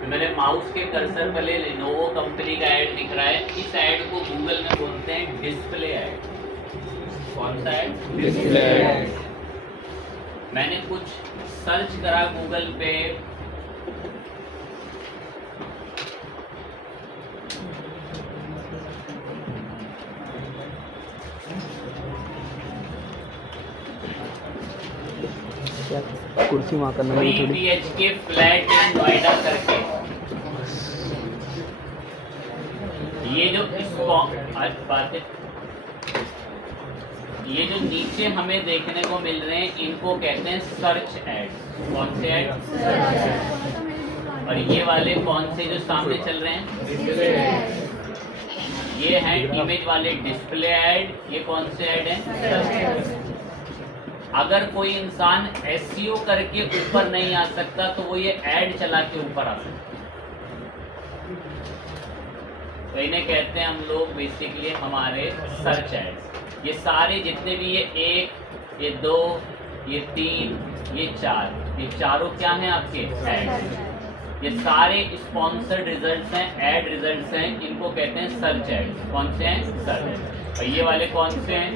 तो मेरे माउस के कर्सर पर लेनोवो कंपनी का ऐड दिख रहा है। इस ऐड को गूगल में बोलते हैं डिस्प्ले ऐड। कौन सा ऐड? Display ad. मैंने कुछ सर्च करा गूगल पे, कुर्सी वहाँ करना है थोड़ी। BHK फ्लैट इन नोएडा करके, ये जो ये जो नीचे हमें देखने को मिल रहे हैं इनको कहते हैं सर्च एड्स। कौन से ऐड? और ये वाले कौन से जो सामने चल रहे हैं? ये हैं इमेज वाले डिस्प्ले ऐड। ये कौन से ऐड हैं? अगर कोई इंसान SEO करके ऊपर नहीं आ सकता तो वो ये ऐड चला के ऊपर आ सकता। तो इन्हें कहते हैं हम लोग बेसिकली हमारे सर्च एड्स। ये सारे जितने भी ये 1, ये 2, ये 3, ये 4, ये चारों क्या हैं आपके? एड्स। ये सारे स्पॉन्सर्ड रिजल्ट्स हैं, ऐड रिजल्ट्स हैं। इनको कहते हैं सर्च एड्स। कौन से हैं? सर्च। और ये वाले कौन से हैं?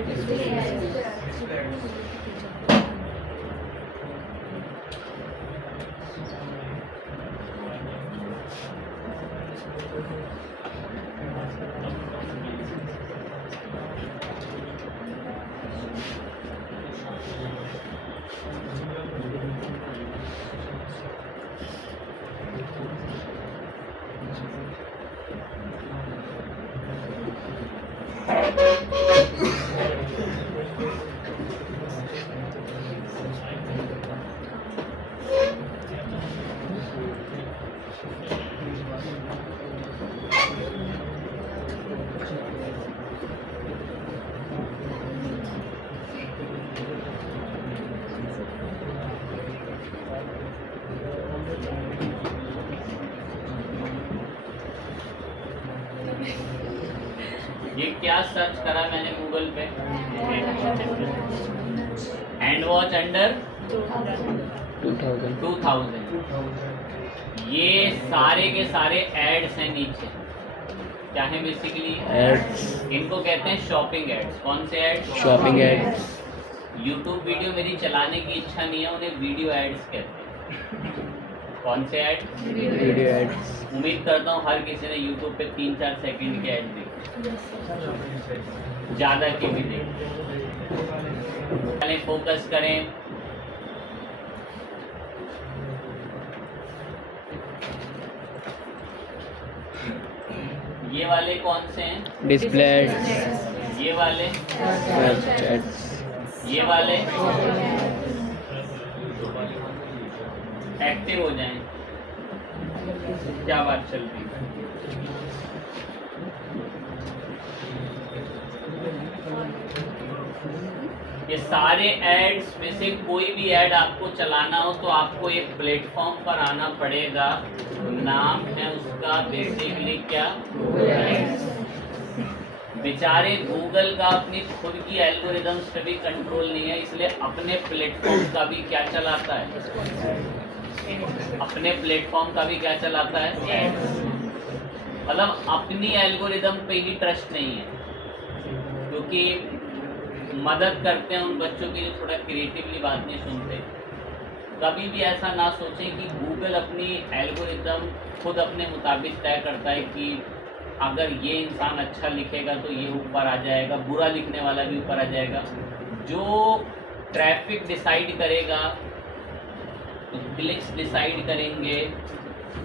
ये क्या सर्च करा मैंने गूगल पे? Hand watch under 2000। ये सारे के सारे एड्स हैं नीचे। क्या है बेसिकली? एड्स। इनको कहते हैं शॉपिंग एड्स। कौन से ads? Shopping ads. YouTube video मेरी चलाने की इच्छा नहीं है, उन्हें वीडियो एड्स कहते हैं। कौन से ऐड? Video ads. उम्मीद करता हूँ हर किसी ने यूट्यूब पे 3-4 सेकंड के ऐड देखे, ज़्यादा के भी देखे। फोकस करें। ये वाले कौन से हैं? Display ads. ये वाले सर्च एड्स। ये वाले एक्टिव हो जाएं। क्या बात चल रही है? ये सारे एड्स में से कोई भी ऐड आपको चलाना हो तो आपको एक प्लेटफॉर्म पर आना पड़ेगा। नाम है उसका बेसिकली क्या? बेचारे गूगल का अपनी खुद की एल्गोरिदम्स पे भी कंट्रोल नहीं है, इसलिए अपने प्लेटफॉर्म का भी क्या चलाता है? अपने प्लेटफॉर्म का भी क्या चलाता है? मतलब अपनी एल्गोरिदम पे ही ट्रस्ट नहीं है, क्योंकि मदद करते हैं उन बच्चों की जो थोड़ा क्रिएटिवली बात नहीं सुनते। कभी भी ऐसा ना सोचें कि गूगल अपनी एल्गोरिदम खुद अपने मुताबिक तय करता है कि अगर ये इंसान अच्छा लिखेगा तो ये ऊपर आ जाएगा, बुरा लिखने वाला भी ऊपर आ जाएगा। जो ट्रैफिक डिसाइड करेगा, क्लिक्स डिसाइड करेंगे,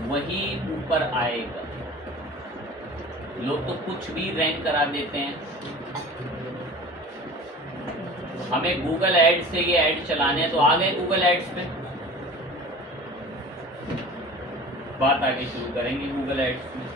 वही ऊपर आएगा। लोग तो कुछ भी रैंक करा देते हैं। हमें गूगल एड्स से ये ऐड चलाने हैं तो आ गए गूगल एड्स पे। बात आगे शुरू करेंगे गूगल एड्स में।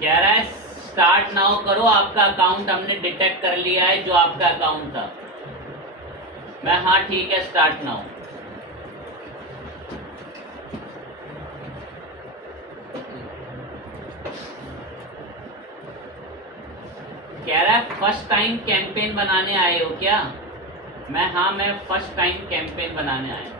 कह रहा है स्टार्ट नाउ करो, आपका अकाउंट हमने डिटेक्ट कर लिया है जो आपका अकाउंट था। मैं हाँ ठीक है स्टार्ट नाउ। कह रहा है फर्स्ट टाइम कैंपेन बनाने आए हो क्या? मैं फर्स्ट टाइम कैंपेन बनाने आया।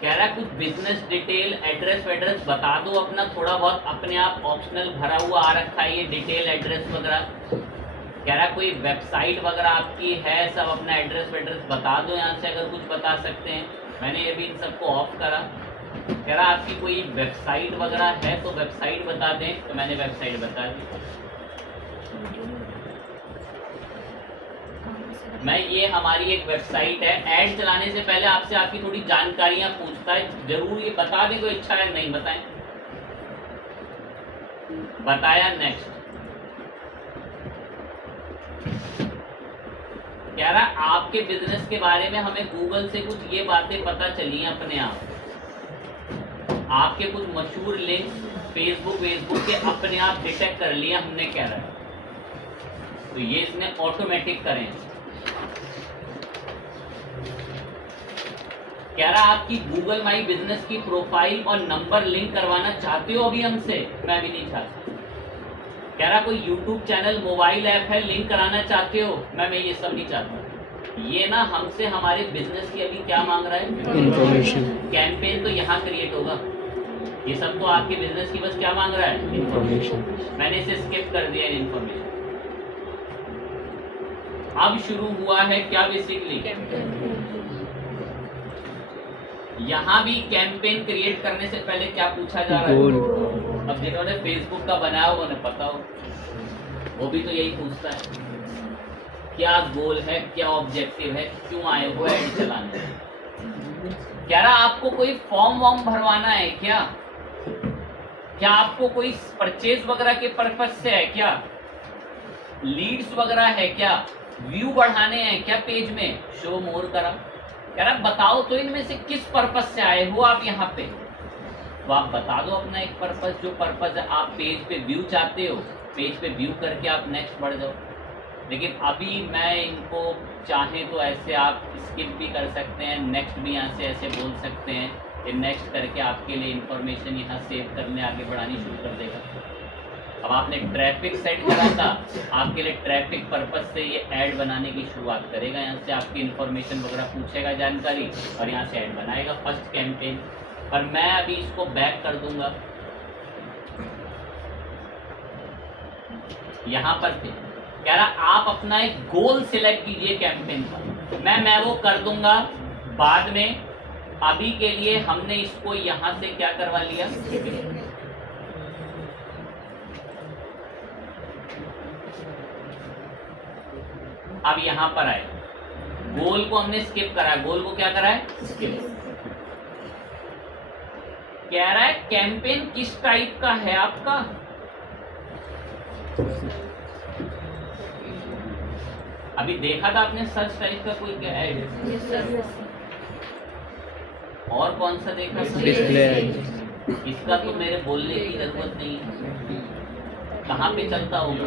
कह रहा है कुछ बिजनेस डिटेल, एड्रेस वेड्रेस बता दो अपना, थोड़ा बहुत अपने आप ऑप्शनल भरा हुआ आ रखा है ये डिटेल एड्रेस वगैरह। कह रहा है कोई वेबसाइट वगैरह आपकी है, सब अपना एड्रेस वेड्रेस बता दो यहाँ से अगर कुछ बता सकते हैं। मैंने ये भी इन सबको ऑफ करा। कह रहा आपकी कोई वेबसाइट वगैरह है तो वेबसाइट बता दें, तो मैंने वेबसाइट बता दी। मैं ये हमारी एक वेबसाइट है, ऐड चलाने से पहले आपसे आपकी थोड़ी जानकारियां पूछता है, जरूर ये बता दें कोई इच्छा है, नहीं बताएं, बताया। नेक्स्ट कह रहा आपके बिजनेस के बारे में हमें गूगल से कुछ ये बातें पता चली हैं अपने आप, आपके कुछ मशहूर लिंक फेसबुक के अपने आप डिटेक्ट कर लिए हमने, कह रहा है तो ये इसने ऑटोमेटिक करें। कह रहा आपकी गूगल माई बिजनेस की प्रोफाइल और नंबर लिंक करवाना चाहते हो अभी हमसे? मैं भी नहीं चाहता। कह रहा कोई यूट्यूब चैनल, मोबाइल ऐप है, लिंक कराना चाहते हो? मैं ये सब नहीं चाहता। ये ना हमसे हमारे बिजनेस की अभी क्या मांग रहा है? इंफॉर्मेशन। कैंपेन तो यहाँ क्रिएट होगा, ये सब तो आपके बिजनेस की बस क्या मांग रहा है? इंफॉर्मेशन। मैंने इसे स्किप कर दिया इन्फॉर्मेशन। अब शुरू हुआ है क्या? बेसिकली यहाँ भी कैंपेन क्रिएट करने से पहले क्या पूछा जा रहा है? गोल। अब जिन्होंने फेसबुक का बनाया हो उन्हें पता हो, वो भी तो यही पूछता है, क्या गोल है, क्या ऑब्जेक्टिव है, क्यों आए हो ऐड चलाने। कह रहा आपको कोई फॉर्म वॉर्म भरवाना है क्या? क्या आपको कोई परचेज वगैरह के पर्पज से है क्या? लीड्स वगैरह है क्या? व्यू बढ़ाने हैं क्या पेज में? शो मोर करा। कह रहा बताओ तो इनमें से किस पर्पज से आए हो आप यहाँ पे, तो आप बता दो अपना एक पर्पज, जो पर्पज आप पेज पे व्यू चाहते हो, पेज पे व्यू करके आप नेक्स्ट बढ़ जाओ। लेकिन अभी मैं इनको चाहें तो ऐसे आप स्किप भी कर सकते हैं, नेक्स्ट भी यहाँ से ऐसे बोल सकते हैं, ये नेक्स्ट करके आपके लिए इंफॉर्मेशन यहाँ सेव करने आगे बढ़ानी शुरू कर देगा। अब आपने ट्रैफिक सेट करा था, आपके लिए ट्रैफिक पर्पस से ये ऐड बनाने की शुरुआत करेगा, यहाँ से आपकी इंफॉर्मेशन वगैरह पूछेगा जानकारी और यहाँ से ऐड बनाएगा फर्स्ट कैंपेन। पर मैं अभी इसको बैक कर दूंगा, यहाँ पर थे। कह रहा आप अपना एक गोल सिलेक्ट कीजिए कैंपेन का, मैं वो कर दूंगा बाद में। अभी के लिए हमने इसको यहाँ से क्या करवा लिया, अब यहां पर आए, गोल को हमने स्किप करा, गोल को क्या करा है? स्किप। कह रहा है कैंपेन किस टाइप का है आपका? अभी देखा था आपने सर्च टाइप का कोई क्या ऐड? और कौन सा देखा? डिस्प्ले। इसका तो मेरे बोलने की जरूरत नहीं है, कहाँ पे चलता होगा?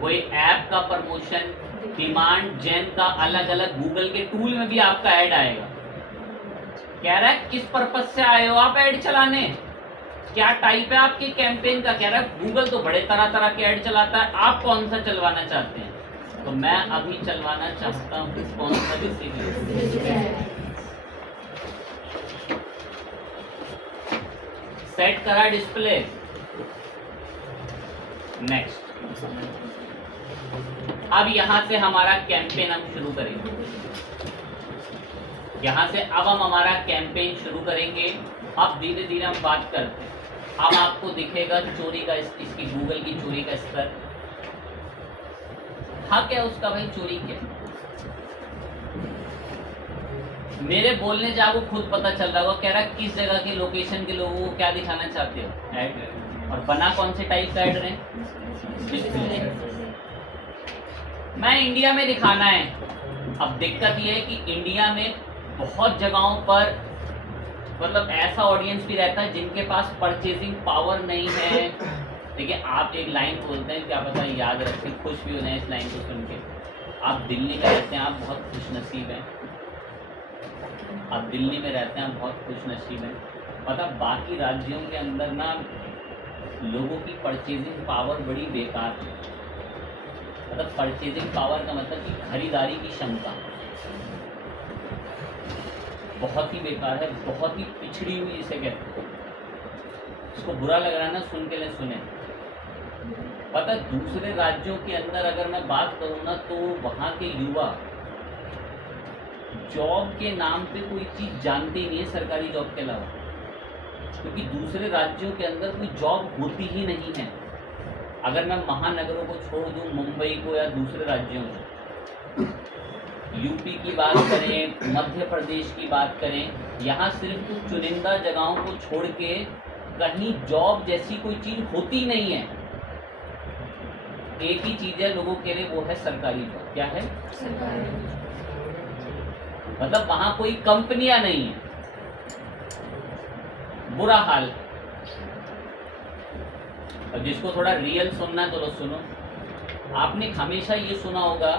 कोई ऐप का प्रमोशन, डिमांड जेन का अलग अलग गूगल के टूल में भी आपका ऐड आएगा। कह रहा है किस पर्पज से आए हो आप ऐड चलाने, क्या टाइप है आपके कैंपेन का? कह रहा है गूगल तो बड़े तरह तरह के ऐड चलाता है, आप कौन सा चलवाना चाहते हैं? तो मैं अभी चलवाना चाहता हूँ कौन सा? सेट करा डिस्प्ले। नेक्स्ट, अब यहां से हमारा कैंपेन हम शुरू करेंगे, यहां से अब हम हमारा कैंपेन शुरू करेंगे। अब धीरे धीरे हम बात करते हैं। अब आपको दिखेगा चोरी का, इसकी गूगल की चोरी का स्तर। हाँ क्या उसका भाई चोरी क्या? मेरे बोलने से आपको खुद पता चल रहा होगा। कह रहा किस जगह के लोकेशन के लोगों को क्या दिखाना चाहते हो ऐड, और बना कौन से टाइप का ऐड रहे? मैं इंडिया में दिखाना है। अब दिक्कत यह है कि इंडिया में बहुत जगहों पर मतलब ऐसा ऑडियंस भी रहता है जिनके पास परचेजिंग पावर नहीं है। देखिए आप एक लाइन बोलते हैं, क्या पता याद रखें, खुश भी हो जाए इस लाइन को सुन के। आप दिल्ली में रहते हैं, आप बहुत खुशनसीब हैं। आप दिल्ली में रहते हैं, आप बहुत खुशनसीब हैं। पता बाकी राज्यों के अंदर ना लोगों की परचेजिंग पावर बड़ी बेकार है। मतलब परचेजिंग पावर का मतलब कि खरीदारी की क्षमता बहुत ही बेकार है, बहुत ही पिछड़ी हुई इसे कहते हैं। इसको बुरा लग रहा है ना, सुन के लिए सुने। पता दूसरे राज्यों के अंदर अगर मैं बात करूँ ना, तो वहाँ के युवा जॉब के नाम पे कोई चीज़ जानते ही नहीं है सरकारी जॉब के अलावा, क्योंकि दूसरे राज्यों के अंदर कोई जॉब होती ही नहीं है। अगर मैं महानगरों को छोड़ दूँ, मुंबई को या दूसरे राज्यों को, यूपी की बात करें, मध्य प्रदेश की बात करें, यहाँ सिर्फ कुछ चुनिंदा जगहों को छोड़ के कहीं जॉब जैसी कोई चीज़ होती नहीं है। एक ही चीज़ है लोगों के लिए, वो है सरकारी जॉब। क्या है? सरकारी। मतलब वहाँ कोई कंपनियां नहीं है, बुरा हाल है। अब जिसको थोड़ा रियल सुनना है तो लो सुनो। आपने हमेशा ये सुना होगा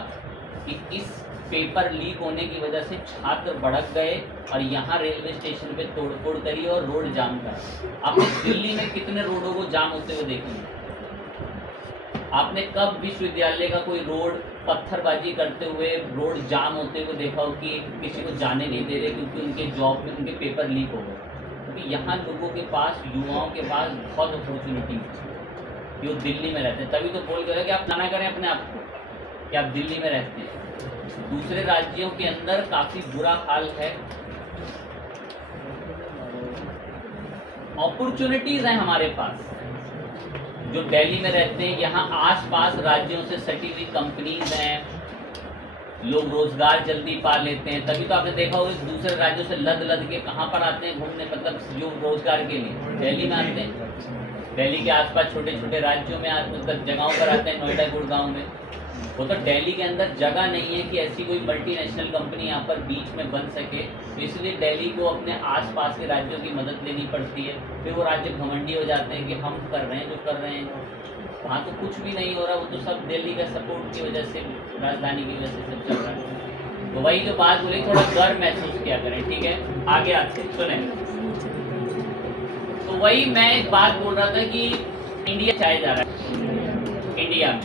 कि इस पेपर लीक होने की वजह से छात्र भड़क गए और यहाँ रेलवे स्टेशन पे तोड़फोड़ करी और रोड जाम करा। आपने दिल्ली में कितने रोडों को जाम होते हुए देखेंगे? आपने कब विश्वविद्यालय का कोई रोड पत्थरबाजी करते हुए रोड जाम होते हुए देखा हो कि किसी को जाने नहीं दे रहे क्योंकि उनके जॉब में उनके पेपर लीक हो गए? क्योंकि यहाँ लोगों के पास, युवाओं के पास बहुत अपॉर्चुनिटीज है, जो दिल्ली में रहते हैं। तभी तो बोल रहे कि आप मना करें अपने आप को कि आप दिल्ली में रहते हैं। दूसरे राज्यों के अंदर काफ़ी बुरा हाल है। अपॉर्चुनिटीज़ हैं हमारे पास। जो दिल्ली में रहते हैं, यहाँ आसपास राज्यों से सटी हुई कंपनीज हैं, लोग रोजगार जल्दी पा लेते हैं। तभी तो आपने देखा होगा दूसरे राज्यों से लद लद के कहाँ पर आते हैं घूमने, मतलब जो रोजगार के लिए दिल्ली में आते हैं। दिल्ली के आसपास छोटे छोटे राज्यों में मतलब जगहों पर आते हैं, नोएडा गुड़गांव में। वो तो दिल्ली के अंदर जगह नहीं है कि ऐसी कोई मल्टीनेशनल कंपनी यहाँ पर बीच में बन सके, इसलिए दिल्ली को अपने आसपास के राज्यों की मदद लेनी पड़ती है। फिर वो राज्य घमंडी हो जाते हैं कि हम कर रहे हैं जो कर रहे हैं, वहाँ तो कुछ भी नहीं हो रहा, वो तो सब दिल्ली का सपोर्ट की वजह से, राजधानी की वजह से सब चल रहा है। तो वही जो बात बोली, थोड़ा गर्व महसूस किया करें, ठीक है? आगे आते सुने। तो वही मैं एक बात बोल रहा था कि इंडिया चाहे जा रहा है, इंडिया में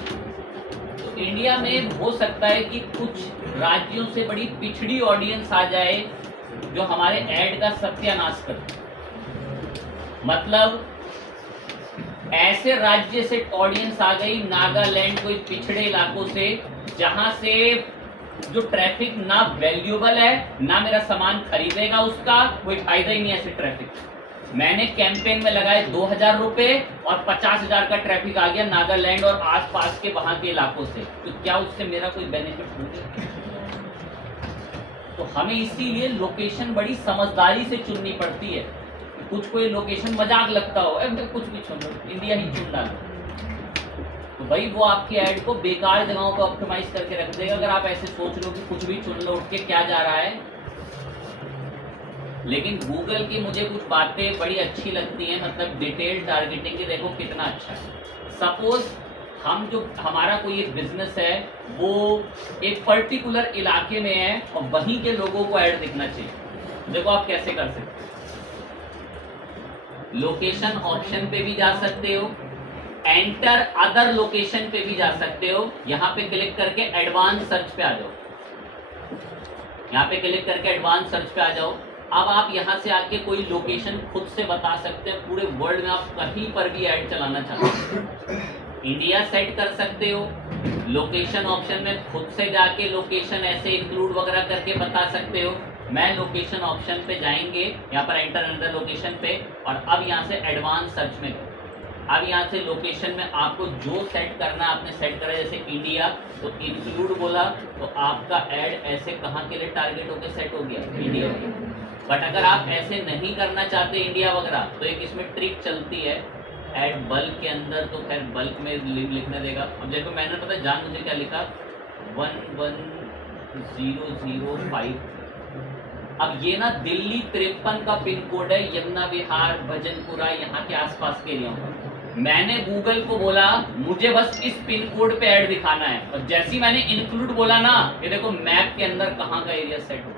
तो इंडिया में हो सकता है कि कुछ राज्यों से बड़ी पिछड़ी ऑडियंस आ जाए जो हमारे ऐड का सत्यानाश करे। मतलब ऐसे राज्य से ऑडियंस आ गई, नागालैंड, कोई पिछड़े इलाकों से, जहां से जो ट्रैफिक ना वैल्यूएबल है, ना मेरा सामान खरीदेगा, उसका कोई फायदा ही नहीं है ऐसे ट्रैफिक। मैंने कैंपेन में लगाए 2000 रुपए और 50,000 का ट्रैफिक आ गया नागालैंड और आसपास के वहां के इलाकों से, तो क्या उससे मेरा कोई बेनिफिट होगा? तो हमें इसीलिए लोकेशन बड़ी समझदारी से चुननी पड़ती है। कुछ कोई लोकेशन मजाक लगता हो, कुछ भी चुन लो, इंडिया ही चुन डालो, तो भाई वो आपके ऐड को बेकार जगहों को ऑप्टिमाइज करके रख देगा। अगर आप ऐसे सोच लो कि कुछ भी चुन लो, उठ के क्या जा रहा है। लेकिन गूगल की मुझे कुछ बातें बड़ी अच्छी लगती हैं, मतलब डिटेल टारगेटिंग की देखो कितना अच्छा है। सपोज हम जो हमारा कोई एक बिजनेस है, वो एक पर्टिकुलर इलाके में है और वहीं के लोगों को ऐड दिखना चाहिए। देखो आप कैसे कर सकते हो। लोकेशन ऑप्शन पे भी जा सकते हो, एंटर अदर लोकेशन पे भी जा सकते हो। यहाँ पे क्लिक करके एडवांस सर्च पे आ जाओ, यहाँ पे क्लिक करके एडवांस सर्च पे आ जाओ। अब आप यहाँ से आके कोई लोकेशन खुद से बता सकते हैं, पूरे वर्ल्ड में आप कहीं पर भी ऐड चलाना चाहते हो। इंडिया सेट कर सकते हो, लोकेशन ऑप्शन में खुद से जाके लोकेशन ऐसे इंक्लूड वगैरह करके बता सकते हो। मैं लोकेशन ऑप्शन पे जाएंगे, यहाँ पर एंटर अंडर लोकेशन पे, और अब यहाँ से एडवांस सर्च में, अब यहाँ से लोकेशन में आपको जो सेट करना आपने सेट करा। जैसे इंडिया, तो इंक्लूड बोला तो आपका ऐड ऐसे कहाँ के लिए टारगेट होकर सेट हो गया, इंडिया। बट अगर आप ऐसे नहीं करना चाहते इंडिया वगैरह, तो एक इसमें ट्रिक चलती है ऐड बल्क के अंदर, तो खैर बल्क में लिखने देगा। अब देखो मैंने पता जान मुझे क्या लिखा, 11005। अब ये ना दिल्ली 53 का पिन कोड है, यमुना विहार, भजनपुरा, यहाँ के आसपास के एरिया में। मैंने गूगल को बोला मुझे बस इस पिन कोड पे ऐड दिखाना है, और जैसे ही मैंने इंक्लूड बोला ना, ये देखो मैप के अंदर कहाँ का एरिया सेट हो।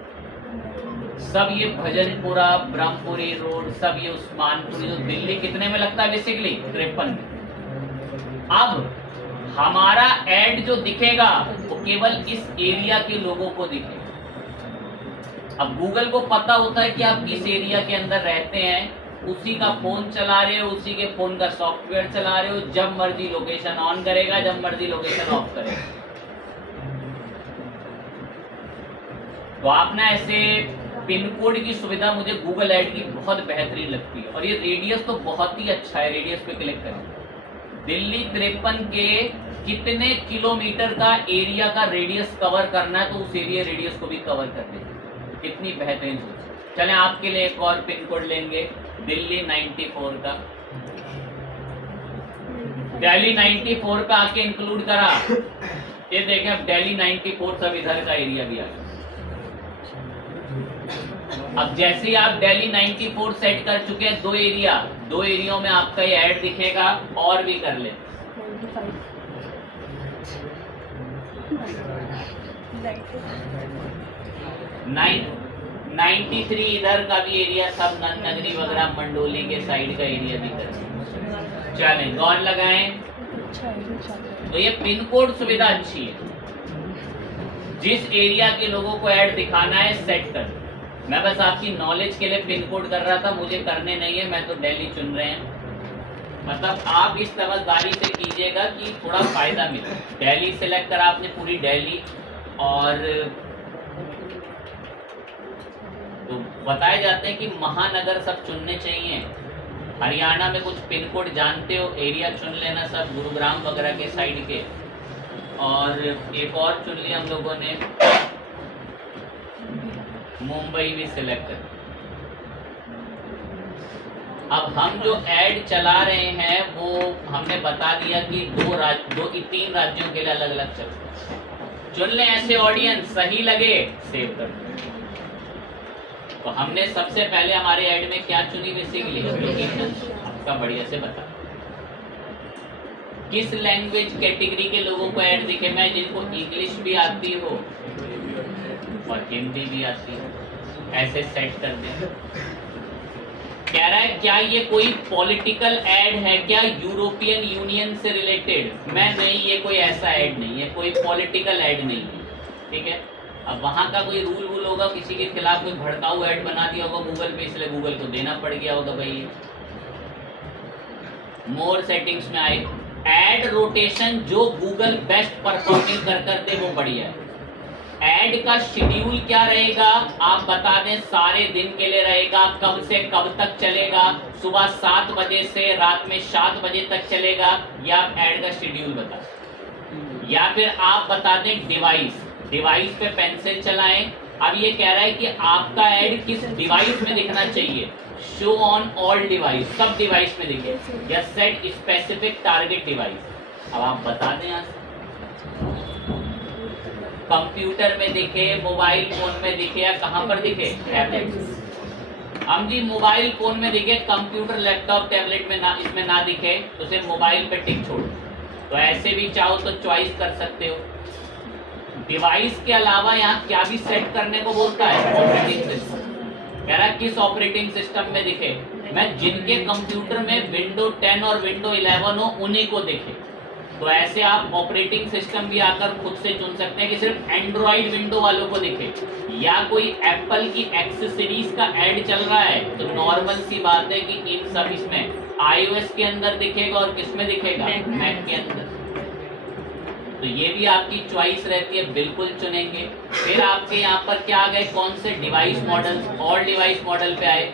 सब ये भजनपुरा, ब्रह्मपुरी रोड, सब ये उस्मानपुरी, जो दिल्ली कितने में लगता है बेसिकली 53 में। अब हमारा एड जो दिखेगा वो केवल इस एरिया के लोगों को दिखेगा। अब गूगल को पता होता है कि आप किस एरिया के अंदर रहते हैं, उसी का फोन चला रहे हो, उसी के फोन का सॉफ्टवेयर चला रहे हो, जब मर्जी लोकेशन ऑन करेगा, जब मर्जी लोकेशन ऑफ करेगा। तो आप ना ऐसे पिन कोड की सुविधा मुझे गूगल ऐड की बहुत बेहतरीन लगती है, और ये रेडियस तो बहुत ही अच्छा है। रेडियस पे क्लिक करें, दिल्ली 53 के कितने किलोमीटर का एरिया का रेडियस कवर करना है, तो उस एरिया रेडियस को भी कवर कर देंगे। कितनी बेहतरीन सोच। चलें आपके लिए एक और पिन कोड लेंगे, दिल्ली 94 का। दिल्ली 94 का आके इंक्लूड करा, ये देखें अब दिल्ली 94 सब इधर का एरिया भी आ गया। अब जैसे ही आप दिल्ली 94 सेट कर चुके हैं, दो एरियाओं में आपका ये ऐड दिखेगा। और भी कर ले 93 इधर का भी एरिया, सब नगरी वगैरह मंडोली के साइड का एरिया भी कर। चलें गौर लगाएं, तो ये पिन कोड सुविधा अच्छी है। जिस एरिया के लोगों को ऐड दिखाना है सेट कर। मैं बस आपकी नॉलेज के लिए पिन कोड कर रहा था, मुझे करने नहीं है, मैं तो दिल्ली चुन रहे हैं। मतलब आप इस समझदारी से कीजिएगा कि थोड़ा फायदा मिले। दिल्ली सिलेक्ट करा आपने, पूरी दिल्ली। और तो बताए जाते हैं कि महानगर सब चुनने चाहिए। हरियाणा में कुछ पिन कोड जानते हो, एरिया चुन लेना सब, गुरुग्राम वगैरह के साइड के। और एक और चुन लिया हम लोगों ने, मुंबई भी सिलेक्ट कर। अब हम जो ऐड चला रहे हैं वो हमने बता दिया कि 3 राज्यों के लिए अलग अलग चल। चुन लें ऐसे ऑडियंस, सही लगे सेव कर। तो हमने सबसे पहले हमारे ऐड में क्या चुनी बेसिकली, लोकेशन। आपका बढ़िया से बता किस लैंग्वेज कैटेगरी के लोगों को ऐड दिखे। मैं जिनको इंग्लिश भी आती हो और हिंदी भी आती हो, ऐसे सेट कर दें। कह रहा है क्या ये कोई पॉलिटिकल ऐड है क्या, यूरोपियन यूनियन से रिलेटेड। मैं नहीं, ये कोई ऐसा ऐड नहीं है, कोई पॉलिटिकल ऐड नहीं है, ठीक है। अब वहाँ का कोई रूल होगा, किसी के खिलाफ कोई भड़काऊ ऐड बना दिया होगा गूगल पे, इसलिए गूगल को देना पड़ गया होगा भाई। मोर सेटिंग्स में आए, ऐड रोटेशन जो गूगल बेस्ट परफॉर्मिंग कर दे वो बढ़िया है। ऐड का शेड्यूल क्या रहेगा आप बता दें, सारे दिन के लिए रहेगा, कब से कब तक चलेगा, सुबह 7 बजे से रात में 7 बजे तक चलेगा, या आप ऐड का शेड्यूल बता। या फिर आप बता दें डिवाइस पे पेंसिल चलाएं। अब ये कह रहा है कि आपका ऐड किस डिवाइस में दिखना चाहिए, शो ऑन ऑल डिवाइस, सब डिवाइस में दिखे, या सेट स्पेसिफिक टारगेट डिवाइस। अब आप बता दें यहाँ से कंप्यूटर में दिखे, मोबाइल फोन में दिखे, या कहाँ पर दिखे, टैबलेट। हम जी मोबाइल फोन में दिखे, कंप्यूटर लैपटॉप टैबलेट में ना, इसमें ना दिखे तो सिर्फ मोबाइल पे टिक छोड़। तो ऐसे भी चाहो तो चॉइस कर सकते हो। डिवाइस के अलावा यहाँ क्या भी सेट करने को बोलता है, ऑपरेटिंग सिस्टम। कह रहा है किस ऑपरेटिंग सिस्टम में दिखे, मैं जिनके कंप्यूटर में विंडो 10 और विंडो 11 हो उन्हीं को दिखे। तो ऐसे आप ऑपरेटिंग सिस्टम भी आकर खुद से चुन सकते हैं कि सिर्फ एंड्रॉइड विंडो वालों को दिखे, या कोई एप्पल की एक्सेसरीज का ऐड चल रहा है तो नॉर्मल सी बात है कि इन सब इसमें iOS के अंदर दिखेगा और किस में दिखेगा, मैक के अंदर। तो ये भी आपकी चॉइस रहती है, बिल्कुल चुनेंगे। फिर आपके यहाँ पर क्या आ गए, कौन से device model, all device model पे आए।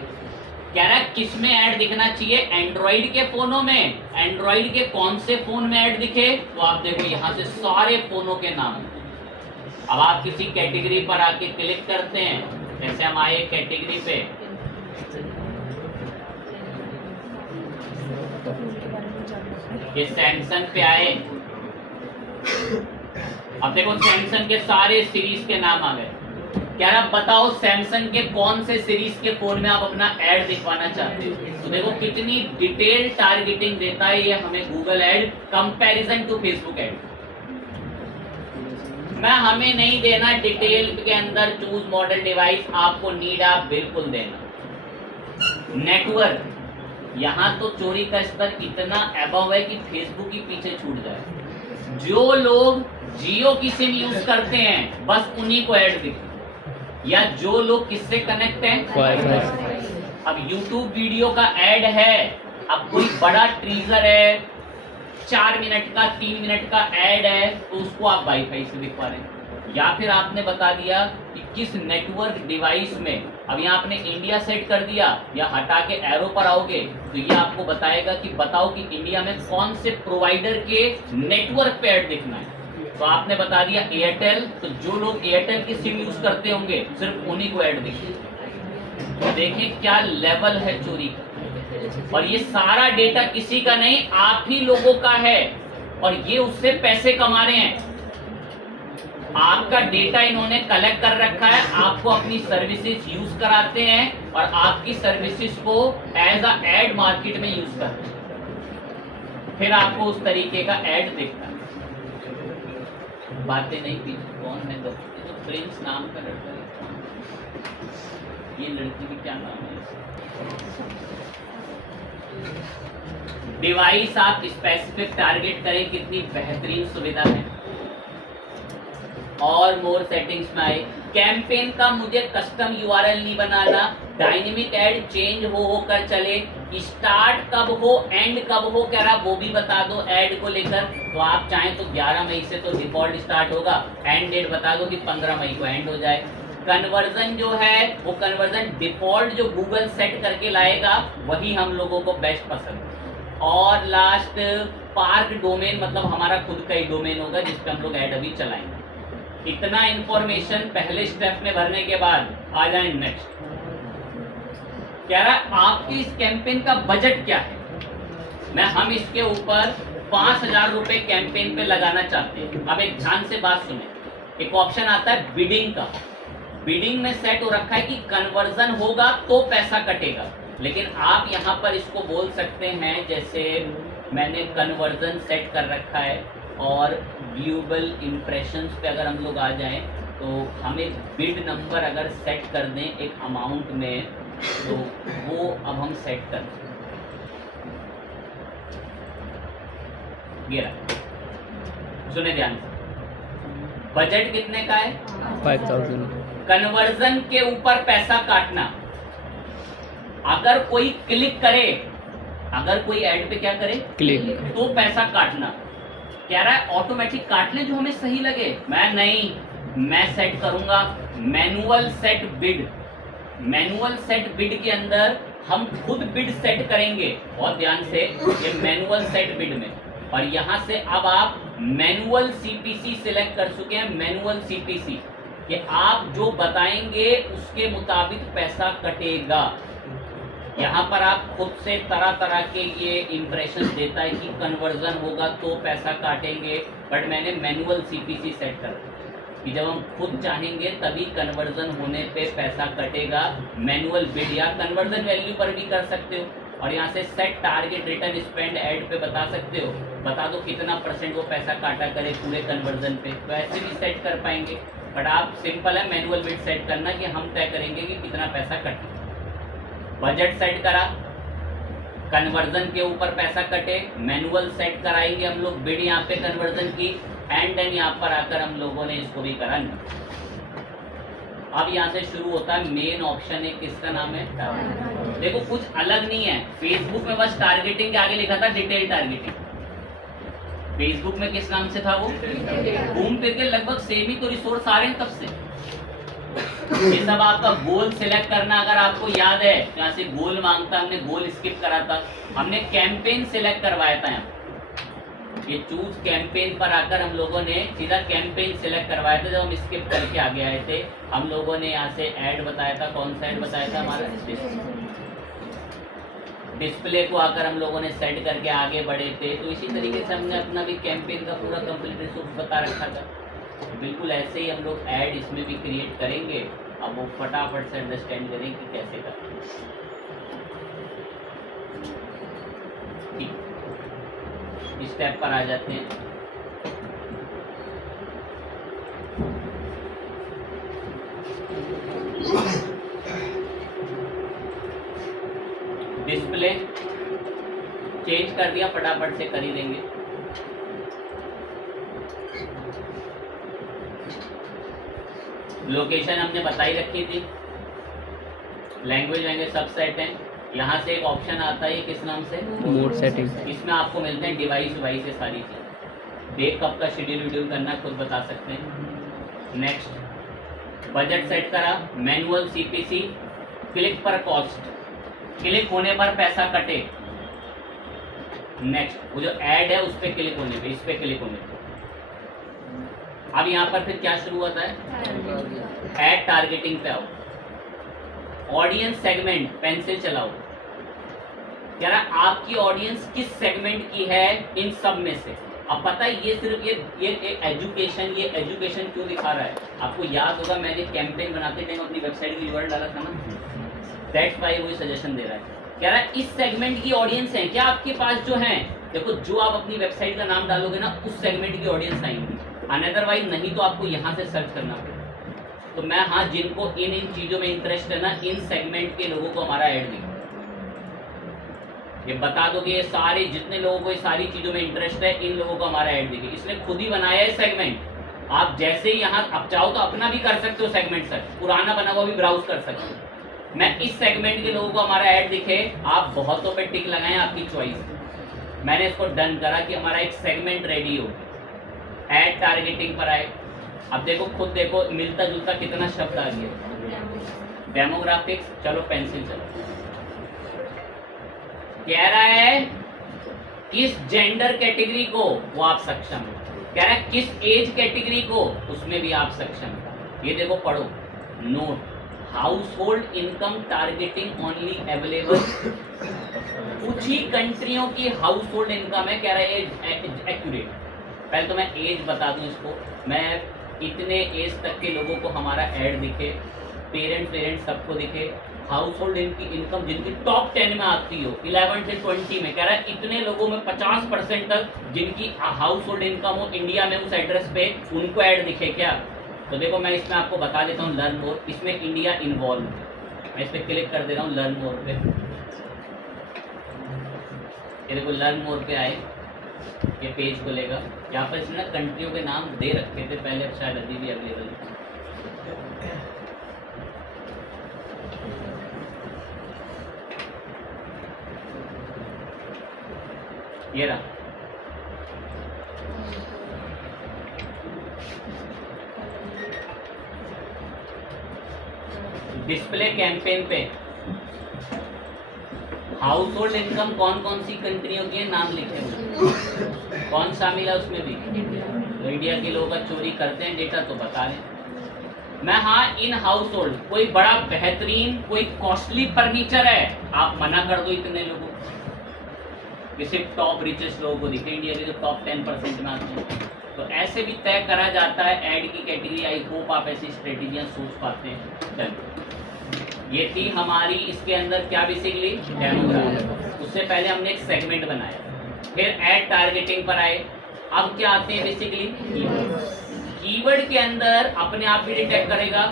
कह रहा है किस में ऐड दिखना चाहिए, एंड्रॉइड के फोनों में। एंड्रॉइड के कौन से फोन में ऐड दिखे, तो आप देखो यहाँ से सारे फोनों के नाम। अब आप किसी कैटेगरी पर आके क्लिक करते हैं, जैसे हम आए कैटेगरी पे, ये सैमसंग पे आए। अब देखो सैमसंग के सारे सीरीज के नाम आ गए। क्या आप बताओ सैमसंग के कौन से सीरीज के फोन में आप अपना ऐड दिखवाना चाहते हो। तो देखो कितनी डिटेल टारगेटिंग देता है ये हमें Google ad, comparison to Facebook ad. हमें नहीं देना डिटेल के अंदर चूज मॉडल डिवाइस, आपको नीड आप बिल्कुल देना। नेटवर्क, यहाँ तो चोरी का स्तर इतना अबव है कि फेसबुक ही पीछे छूट जाए। जो लोग जियो की सिम यूज करते हैं बस उन्हीं को ऐड दिखे, या जो लोग किससे कनेक्ट हैं, अब YouTube वीडियो का ऐड है, अब कोई बड़ा ट्रीजर है 4 मिनट का 3 मिनट का ऐड है तो उसको आप वाईफाई से दिखा रहे हैं, या फिर आपने बता दिया कि किस नेटवर्क डिवाइस में, अब यहाँ आपने इंडिया सेट कर दिया या हटा के एरो पर आओगे तो ये आपको बताएगा कि बताओ कि इंडिया में कौन से प्रोवाइडर के नेटवर्क पे ऐड दिखना है। तो आपने बता दिया एयरटेल, तो जो लोग एयरटेल की सिम यूज करते होंगे सिर्फ उन्हीं को ऐड दिखे। तो देखें क्या लेवल है चोरी का, और ये सारा डेटा किसी का नहीं, आप ही लोगों का है, और ये उससे पैसे कमा रहे हैं। आपका डेटा इन्होंने कलेक्ट कर रखा है, आपको अपनी सर्विसेज यूज कराते हैं और आपकी सर्विसेज को एज अ एड मार्केट में यूज करते हैं, फिर आपको उस तरीके का एड दिखता है। बातें नहीं की कौन है, तो प्रिंस नाम का लड़का है, ये लड़की भी क्या नाम है, डिवाइस आप स्पेसिफिक टारगेट करें, कितनी बेहतरीन सुविधा है। और मोर सेटिंग्स में आए, कैंपेन का मुझे कस्टम यूआरएल नहीं बनाना, डायनेमिक ऐड चेंज होकर चले, स्टार्ट कब हो एंड कब हो कह रहा वो भी बता दो ऐड को लेकर। तो आप चाहें तो 11 मई से तो डिफॉल्ट स्टार्ट होगा, एंड डेट बता दो कि 15 मई को एंड हो जाए। कन्वर्जन जो है वो कन्वर्जन डिफॉल्ट जो गूगल सेट करके लाएगा वही हम लोगों को बेस्ट पसंद। और लास्ट पार्क डोमेन, मतलब हमारा खुद का ही डोमेन होगा जिस पे हम लोग ऐड अभी चलाएंगे। इतना इंफॉर्मेशन पहले स्टेप में भरने के बाद आ जाए नेक्स्ट। कह रहा है आपकी इस कैंपेन का बजट क्या है, हम इसके ऊपर 5,000 रुपए कैंपेन पे लगाना चाहते हैं। अब एक ध्यान से बात सुने, एक ऑप्शन आता है बिडिंग का। बिडिंग में सेट हो रखा है कि कन्वर्जन होगा तो पैसा कटेगा, लेकिन आप यहाँ पर इसको बोल सकते हैं, जैसे मैंने कन्वर्जन सेट कर रखा है और व्यूएबल इंप्रेशंस पे अगर हम लोग आ जाएं तो हमें बिड नंबर अगर सेट कर दें एक अमाउंट में, तो वो अब हम सेट कर दें। सुने ध्यान से, बजट कितने का है 5,000। कन्वर्जन के ऊपर पैसा काटना। अगर कोई क्लिक करे, अगर कोई ऐड पे क्या करे क्लिक, तो पैसा काटना। कह रहा है ऑटोमेटिक काट ले जो हमें सही लगे। मैं सेट करूंगा manual set bid. Manual set bid के अंदर हम खुद बिड सेट करेंगे, बहुत ध्यान से, ये मैनुअल सेट बिड में। और यहां से अब आप मैनुअल सीपीसी सिलेक्ट कर चुके हैं, मैनुअल सीपीसी, कि आप जो बताएंगे उसके मुताबिक पैसा कटेगा। यहाँ पर आप खुद से तरह तरह के ये इंप्रेशन देता है कि कन्वर्जन होगा तो पैसा काटेंगे, बट मैंने मैनुअल सीपीसी सेट कर कि जब हम खुद चाहेंगे तभी कन्वर्जन होने पे पैसा कटेगा। मैनुअल बिड या कन्वर्जन वैल्यू पर भी कर सकते हो, और यहाँ से set target return spend add पे बता सकते हो, बता दो कितना % वो पैसा काटा करे पूरे कन्वर्जन पे, तो ऐसे भी सेट कर पाएंगे। बट आप सिंपल है मैनुअल बिड सेट करना कि हम तय करेंगे कि कितना पैसा कटे। बजट सेट करा, कन्वर्जन के ऊपर पैसा कटे, मैनुअल सेट कराएंगे हम लोग बिड यहाँ पे कन्वर्जन की, एंड देन यहाँ पर आकर हम लोगों ने इसको भी करा। अब यहाँ से शुरू होता है मेन ऑप्शन है, किसका नाम है, देखो कुछ अलग नहीं है। फेसबुक में बस टारगेटिंग के आगे लिखा था डिटेल टारगेटिंग। फेसबुक में किस नाम से था वो, घूम फिर के लगभग सेम ही तो रिसोर्स आ रहे हैं तब से। ये सब आपका गोल सिलेक्ट करना, अगर आपको याद है यहाँ से गोल मांगता, हमने गोल स्किप करा था, हमने कैंपेन सिलेक्ट करवाया था। यहाँ ये चूज कैंपेन पर आकर हम लोगों ने सीधा कैंपेन सिलेक्ट करवाया था। जब हम स्किप करके आगे आए थे हम लोगों ने यहाँ से ऐड बताया था, कौन सा ऐड बताया था, हमारा डिस्प्ले को आकर हम लोगों ने सेट करके आगे बढ़े थे। तो इसी तरीके से हमने अपना भी कैंपेन का पूरा कंप्लीट रिसोर्स बता रखा था। बिल्कुल ऐसे ही हम लोग ऐड इसमें भी क्रिएट करेंगे। अब वो फटाफट से अंडरस्टैंड करें कि कैसे करें। ठीक, स्टेप पर आ जाते हैं। डिस्प्ले चेंज कर दिया, फटाफट से कर ही देंगे। लोकेशन हमने बताई रखी थी, लैंग्वेज सब सेट हैं। यहाँ से एक ऑप्शन आता है, किस नाम से, मोड सेटिंग। इसमें आपको मिलते हैं डिवाइस वाइस से सारी चीज़। डेट कब का शेड्यूल वीड्यूल करना खुद बता सकते हैं। नेक्स्ट बजट सेट करा, मैनुअल सीपीसी, क्लिक पर कॉस्ट, क्लिक होने पर पैसा कटे। नेक्स्ट वो जो ऐड है उस पर क्लिक होने पे, इस पे क्लिक होने पे। अब यहाँ पर फिर क्या शुरू होता है, ऐड टारगेटिंग पे आओ, ऑडियंस सेगमेंट, पेंसिल चलाओ। कह रहा आपकी ऑडियंस किस सेगमेंट की है इन सब में से। अब पता है ये सिर्फ ये एजुकेशन क्यों दिखा रहा है, आपको याद होगा मैंने कैंपेन बनाते टाइम अपनी वेबसाइट की यूआरएल डाला था ना, दैट्स व्हाई वो सजेशन दे रहा है। कह रहा है इस सेगमेंट की ऑडियंस है क्या आपके पास जो है, देखो जो आप अपनी वेबसाइट का नाम डालोगे ना उस सेगमेंट की ऑडियंस आएंगी, अनदरवाइज नहीं तो आपको यहाँ से सर्च करना पड़ेगा। तो मैं हाँ जिनको इन चीज़ों में इंटरेस्ट है ना, इन सेगमेंट के लोगों को हमारा ऐड दिखा, ये बता दो कि ये सारे जितने लोगों को ये सारी चीज़ों में इंटरेस्ट है इन लोगों को हमारा ऐड दिखे। इसने खुद ही बनाया है सेगमेंट। आप जैसे ही यहाँ आप चाहो तो अपना भी कर सकते हो सेगमेंट सर्च, पुराना बना हुआ भी ब्राउज कर सकते हो। मैं इस सेगमेंट के लोगों को हमारा ऐड दिखे, आप बहुतों पे टिक लगाएं, आपकी चॉइस। मैंने इसको डन करा कि हमारा एक सेगमेंट रेडी हो। ऐड टारगेटिंग पर आए, अब देखो खुद देखो मिलता जुलता कितना शब्द आ गया। डेमोग्राफिक्स, चलो पेंसिल चलो। कह रहा है किस जेंडर कैटेगरी को वो आप सक्षम हो, कह रहा है किस एज कैटेगरी को उसमें भी आप सक्षम हो। ये देखो पढ़ो, note house hold income targeting only available, कुछ ही कंट्रियों की हाउस होल्ड इनकम है। कह रहा है एक्यूरेट। पहले तो मैं एज बता दूं इसको, मैं इतने एज तक के लोगों को हमारा ऐड दिखे, पेरेंट्स सबको दिखे, हाउस होल्ड इनकी इनकम जिनकी टॉप 10 में आती हो 11 से 20 में, कह रहा है इतने लोगों में 50% तक जिनकी हाउस होल्ड इनकम हो इंडिया में उस एड्रेस पे, उनको ऐड दिखे क्या। तो देखो मैं इसमें आपको बता देता हूँ, लर्न मोर, इसमें इंडिया इन्वॉल्व है। मैं इस पर क्लिक कर दे रहा हूँ लर्न मोर पे, ये देखो लर्न मोर पे आए, ये पेज खुलेगा। यहाँ पर इसने कंट्रियों के नाम दे रखे थे पहले, अब शायद अभी भी अवेलेबल है। ये रहा, डिस्प्ले कैंपेन पे हाउस होल्ड इनकम कौन कौन सी कंट्रियों की है नाम लिखे हुए, कौन शामिल है उसमें भी, तो इंडिया के लोग चोरी करते हैं डेटा तो बता रहे हैं। मैं हाँ इन हाउस होल्ड कोई बड़ा बेहतरीन कोई कॉस्टली फर्नीचर है, आप मना कर दो इतने लोगों को, सिर्फ टॉप रिचेस्ट लोगों को दिखे, इंडिया के जो टॉप 10% में आते हैं। तो ऐसे भी तय करा जाता है ऐड की कैटेगरी। आई होप आप ऐसी स्ट्रेटेजियाँ सोच पाते हैं। चलो ये थी हमारी इसके अंदर क्या बेसिकली डेमोग्राफी। उससे पहले हमने एक सेगमेंट बनाया, फिर ऐड टारगेटिंग पर आए। अब क्या आते हैं बेसिकली कीवर्ड के अंदर अपने आप भी डिटेक्ट करेगा।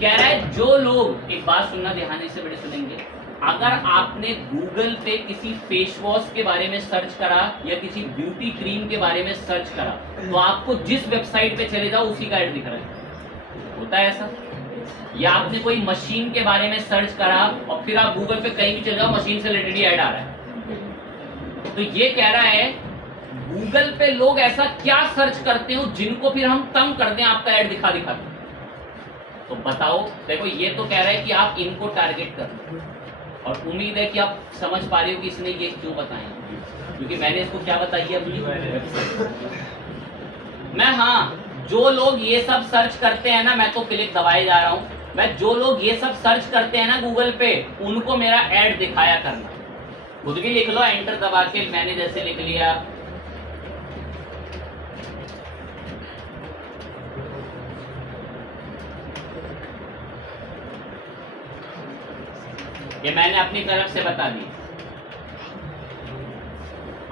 कह रहा है जो लोग, एक बात सुनना ध्यान से, बड़े सुनेंगे, अगर आपने गूगल पे किसी फेस वॉश के बारे में सर्च करा या किसी ब्यूटी क्रीम के बारे में सर्च करा तो आपको जिस वेबसाइट पे चले जाओ उसी का ऐड दिख रहा है, होता है ऐसा। या आपने कोई मशीन के बारे में सर्च करा और फिर आप गूगल पे कहीं भी चले जाओ मशीन से रिलेटेड ऐड आ रहा है। तो ये कह रहा है गूगल पे लोग ऐसा क्या सर्च करते हो जिनको फिर हम तंग कर दें आपका ऐड दिखा दिखा। तो बताओ, देखो ये तो कह रहा है कि आप इनको टारगेट कर, और उम्मीद है कि आप समझ पा रहे हो कि इसने ये क्यों बताया, क्योंकि मैंने इसको क्या बताई है अपनी। मैं हाँ जो लोग ये सब सर्च करते हैं ना, मैं तो क्लिक दबाए जा रहा हूँ, मैं जो लोग ये सब सर्च करते हैं ना गूगल पे उनको मेरा ऐड दिखाया करना। खुद भी लिख लो एंटर दबा के, मैंने जैसे लिख लिया। ये मैंने अपनी तरफ से बता दी।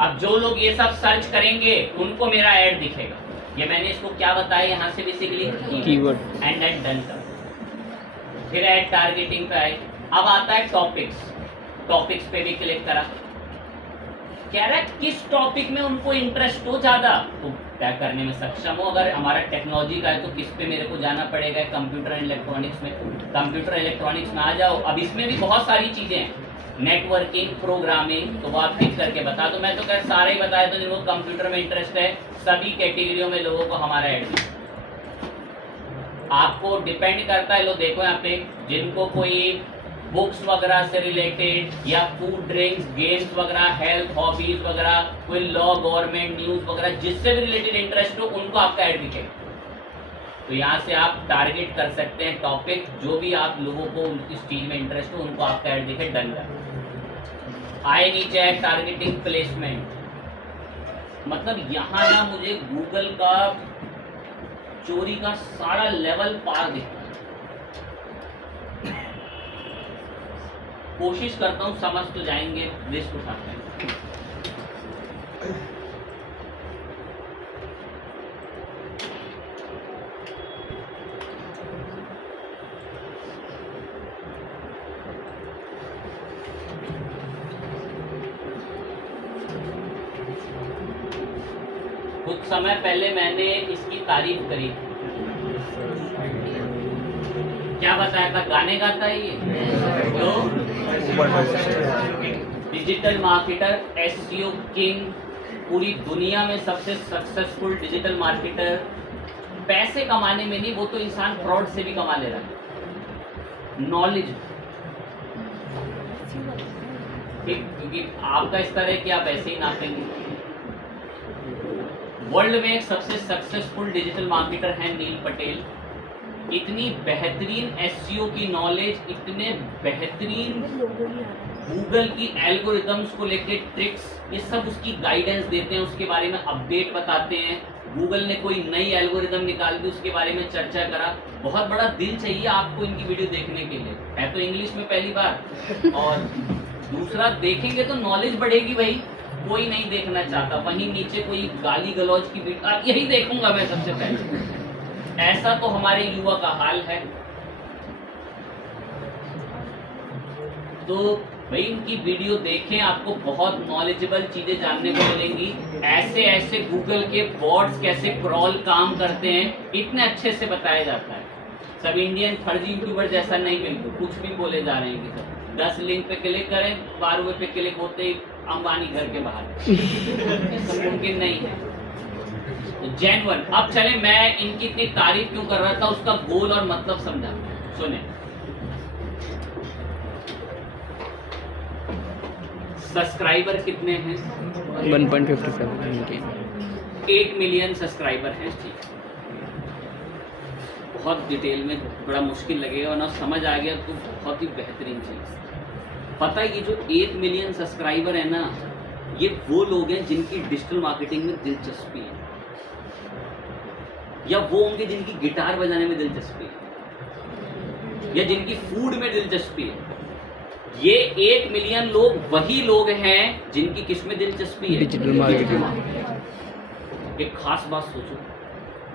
अब जो लोग ये सब सर्च करेंगे उनको मेरा ऐड दिखेगा। ये मैंने इसको क्या बताया यहाँ से basically keyword and ad done कर। फिर ऐड टारगेटिंग पे आए। अब आता है टॉपिक्स। टॉपिक्स पे भी क्लिक करा। कह रहा है किस टॉपिक में उनको इंटरेस्ट हो ज़्यादा तो तय करने में सक्षम हो। अगर हमारा टेक्नोलॉजी का है तो किस पे मेरे को जाना पड़ेगा, कंप्यूटर एंड इलेक्ट्रॉनिक्स में। कंप्यूटर इलेक्ट्रॉनिक्स में आ जाओ। अब इसमें भी बहुत सारी चीज़ें हैं, नेटवर्किंग, प्रोग्रामिंग, तो वो आप टिक करके बता दो। मैं तो कह सारे ही बताया, तो जिनको कंप्यूटर में इंटरेस्ट है सभी कैटेगरियों में लोगों को हमारा ऐड आपको डिपेंड करता है। लो देखो यहाँ पे, जिनको कोई बुक्स वगैरह से रिलेटेड या फूड, ड्रिंक्स, गेम्स वगैरह, हेल्थ, हॉबीज वगैरह, कोई लॉ, गवर्नमेंट, न्यूज़ वगैरह, जिससे भी रिलेटेड इंटरेस्ट हो उनको आपका ऐड दिखेगा। तो यहाँ से आप टारगेट कर सकते हैं टॉपिक, जो भी आप लोगों को इस चीज़ में इंटरेस्ट हो उनको आपका ऐड दिखे। डन कर आए नीचे है टारगेटिंग प्लेसमेंट। मतलब यहाँ ना मुझे गूगल का चोरी का सारा लेवल पार दिखता है। कोशिश करता हूँ, समझ तो जाएंगे, रिस्क उठाते हैं। कुछ समय पहले मैंने इसकी तारीफ करी, क्या बताया था, गाने गाता है ये तो डिजिटल मार्केटर, एसईओ किंग, पूरी दुनिया में सबसे सक्सेसफुल डिजिटल मार्केटर। पैसे कमाने में नहीं, वो तो इंसान फ्रॉड से भी कमा ले रहा है, नॉलेज। ठीक, क्योंकि आपका स्तर है कि आप ऐसे ही नापेंगे। वर्ल्ड में एक सबसे सक्सेसफुल डिजिटल मार्केटर है नील पटेल। इतनी बेहतरीन एसईओ की नॉलेज, इतने बेहतरीन गूगल की एल्गोरिथम्स को लेके ट्रिक्स, ये सब उसकी गाइडेंस देते हैं, उसके बारे में अपडेट बताते हैं। गूगल ने कोई नई एल्गोरिथम निकाल दी, उसके बारे में चर्चा करा। बहुत बड़ा दिल चाहिए आपको इनकी वीडियो देखने के लिए। है तो इंग्लिश में पहली बार, और दूसरा देखेंगे तो नॉलेज बढ़ेगी भाई। कोई नहीं देखना चाहता, वहीं नीचे कोई गाली गलौज की वीडियो, यही देखूंगा मैं सबसे पहले। ऐसा तो हमारे युवा का हाल है। तो भाई इनकी वीडियो देखें, आपको बहुत नॉलेजेबल चीजें जानने को मिलेंगी। ऐसे ऐसे गूगल के बॉट्स कैसे क्रॉल काम करते हैं, इतने अच्छे से बताया जाता है। सब इंडियन फर्जी यूट्यूबर जैसा नहीं, बिल्कुल कुछ भी बोले जा रहे हैं कि सब 10 लिंक पे क्लिक करें, 12वें पे क्लिक होते ही अंबानी घर के बाहर। ऐसा मुमकिन नहीं है। तो जेन्युइन। अब चले, मैं इनकी इतनी तारीफ क्यों कर रहा था, उसका गोल और मतलब समझा। सुने, सब्सक्राइबर कितने हैं? 1.57 8 मिलियन सब्सक्राइबर हैं। ठीक, बहुत डिटेल में बड़ा मुश्किल लगेगा, ना समझ आ गया तो बहुत ही बेहतरीन चीज़। पता है ये जो 8 मिलियन सब्सक्राइबर है ना, ये वो लोग हैं जिनकी डिजिटल मार्केटिंग में दिलचस्पी है, या वो होंगे जिनकी गिटार बजाने में दिलचस्पी है, या जिनकी फूड में दिलचस्पी है। ये 8 मिलियन लोग वही लोग हैं जिनकी किस में दिलचस्पी है, डिजिटल मार्केटिंग। एक खास बात सोचो,